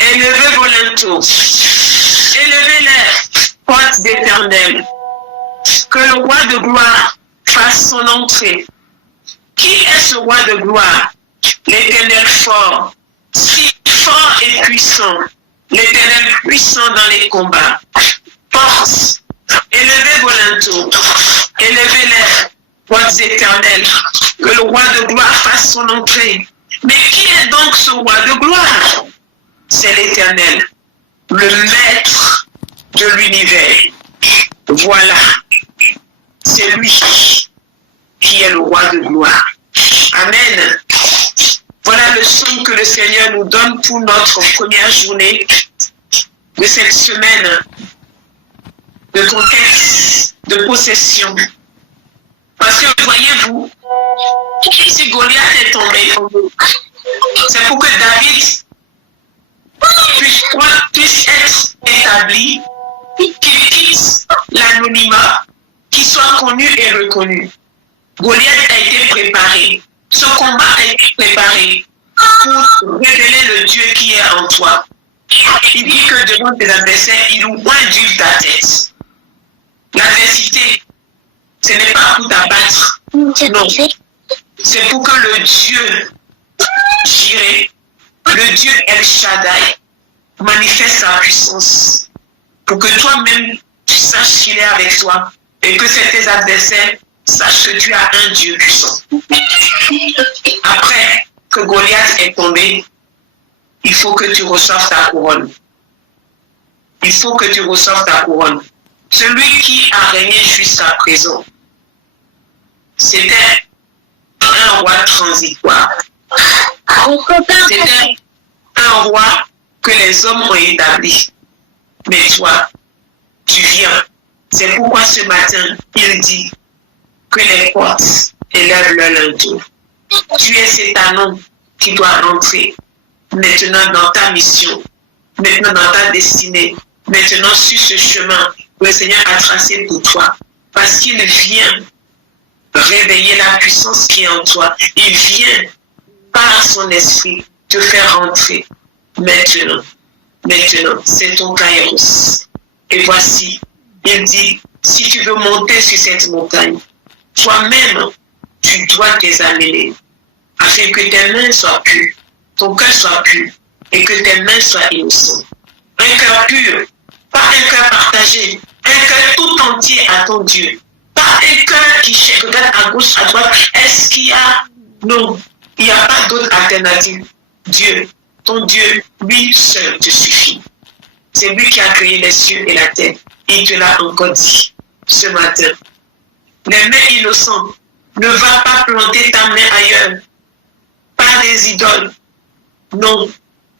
élevez vos linteaux, élevez-les, portes d'Éternel. Que le roi de gloire fasse son entrée. Qui est ce roi de gloire? L'Éternel fort, si fort et puissant, l'Éternel puissant dans les combats. Portes, élevez vos linteaux, élevez-les, portes éternelles. Que le roi de gloire fasse son entrée. Mais qui est donc ce roi de gloire? C'est l'Éternel, le maître de l'univers. Voilà. c'est lui qui est le roi de gloire. Amen. Voilà le son que le Seigneur nous donne pour notre première journée de cette semaine de conquête, de possession. Parce que voyez-vous, si Goliath est tombé, c'est pour que David puisse être établi, qu'il quitte l'anonymat, qu'il soit connu et reconnu. Goliath a été préparé. Ce combat a été préparé pour révéler le Dieu qui est en toi. Il dit que devant tes adversaires, il oint ta tête. L'adversité, ce n'est pas pour t'abattre. Non. C'est pour que le Dieu Jireh, le Dieu El Shaddai, manifeste sa puissance. Pour que toi-même, tu saches qu'il est avec toi. Et que tes adversaires sachent que tu as un Dieu puissant. Après que Goliath est tombé, il faut que tu reçoives ta couronne. Il faut que tu reçoives ta couronne. Celui qui a régné jusqu'à présent, c'était un roi transitoire. C'était un roi que les hommes ont établi. Mais toi, tu viens. C'est pourquoi ce matin, il dit que les portes élèvent leur linteau. Tu es cet anon qui doit rentrer maintenant dans ta mission, maintenant dans ta destinée, maintenant sur ce chemin que le Seigneur a tracé pour toi. Parce qu'il vient réveiller la puissance qui est en toi. Il vient par son esprit te faire rentrer maintenant. Maintenant, c'est ton kairos. Et voici, il dit, si tu veux monter sur cette montagne, toi-même, tu dois t'examiner, afin que tes mains soient pures, ton cœur soit pur, et que tes mains soient innocentes. Un cœur pur, pas un cœur partagé, un cœur tout entier à ton Dieu. Pas un cœur qui regarde à gauche, à droite. Est-ce qu'il y a... Non, il n'y a pas d'autre alternative. Dieu, ton Dieu, lui seul te suffit. C'est lui qui a créé les cieux et la terre. Il te l'a encore dit ce matin. Les mains innocentes, ne va pas planter ta main ailleurs. Pas des idoles. Non,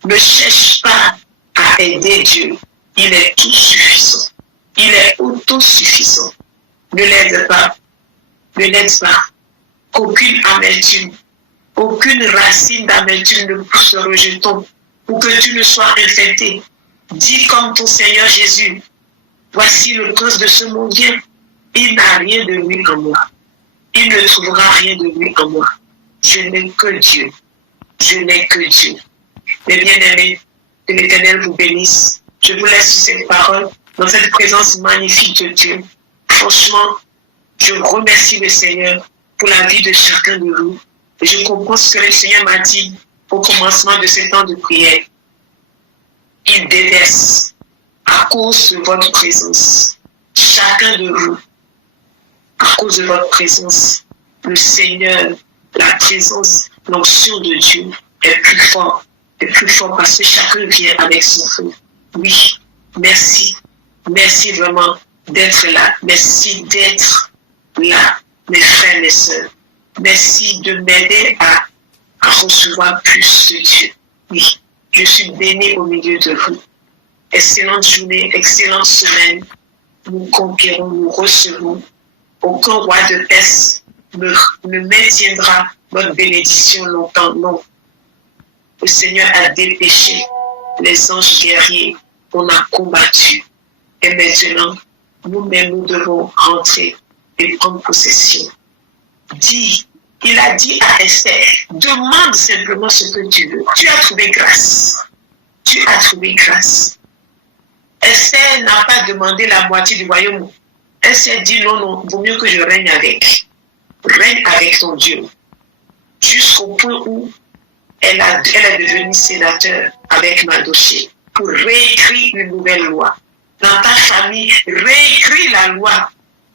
ne cherche pas à aider Dieu. Il est tout suffisant. Il est autosuffisant. Ne l'aide pas. Ne l'aide pas. Qu'aucune amertume, aucune racine d'amertume ne pousse le rejeton pour que tu ne sois infecté. Dis comme ton Seigneur Jésus, voici le prince de ce monde vient. Il n'a rien de lui en moi. Il ne trouvera rien de lui en moi. Je n'ai que Dieu. Je n'ai que Dieu. Mes bien-aimés, que l'Éternel vous bénisse. Je vous laisse sur cette parole, dans cette présence magnifique de Dieu. Franchement, je remercie le Seigneur pour la vie de chacun de nous. Et je comprends ce que le Seigneur m'a dit au commencement de ce temps de prière. Il déverse à cause de votre présence. Chacun de vous, à cause de votre présence, le Seigneur, la présence, l'onction de Dieu est plus fort parce que chacun vient avec son feu. Oui, merci. Merci vraiment d'être là. Merci d'être là, mes frères et mes sœurs. Merci de m'aider à recevoir plus de Dieu. Oui, je suis béni au milieu de vous. Excellente journée, excellente semaine. Nous conquérons, nous recevons. Aucun roi de Perse ne maintiendra votre bénédiction longtemps. Non. Le Seigneur a dépêché les anges guerriers. On a combattu. Et maintenant, nous-mêmes, nous devons rentrer et prendre possession. Il a dit à Esther, demande simplement ce que tu veux. Tu as trouvé grâce. Tu as trouvé grâce. Esther n'a pas demandé la moitié du royaume. Elle s'est dit non, vaut mieux que je règne avec. Règne avec ton Dieu. Jusqu'au point où elle est devenue sénateur avec Mardochée pour réécrire une nouvelle loi. Dans ta famille, réécris la loi.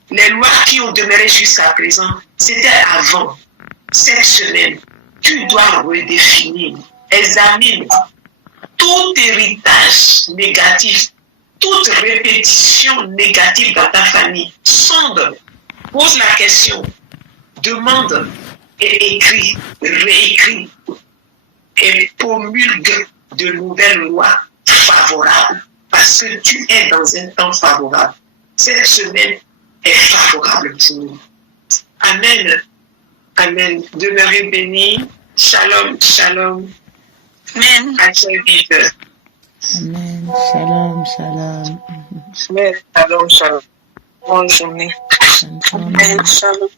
Les lois qui ont demeuré jusqu'à présent, c'était avant. Cette semaine, tu dois redéfinir, examine tout héritage négatif, toute répétition négative dans ta famille. Sonde pose la question, demande et écris, réécris et promulgue de nouvelles lois favorables parce que tu es dans un temps favorable. Cette semaine est favorable pour nous. Amen. Amen. Demeurez bénis. Shalom, shalom. Amen. À très vite. Amen. Shalom, shalom. Amen. Shalom, shalom. Bonne journée. Bonne journée. Amen. Shalom.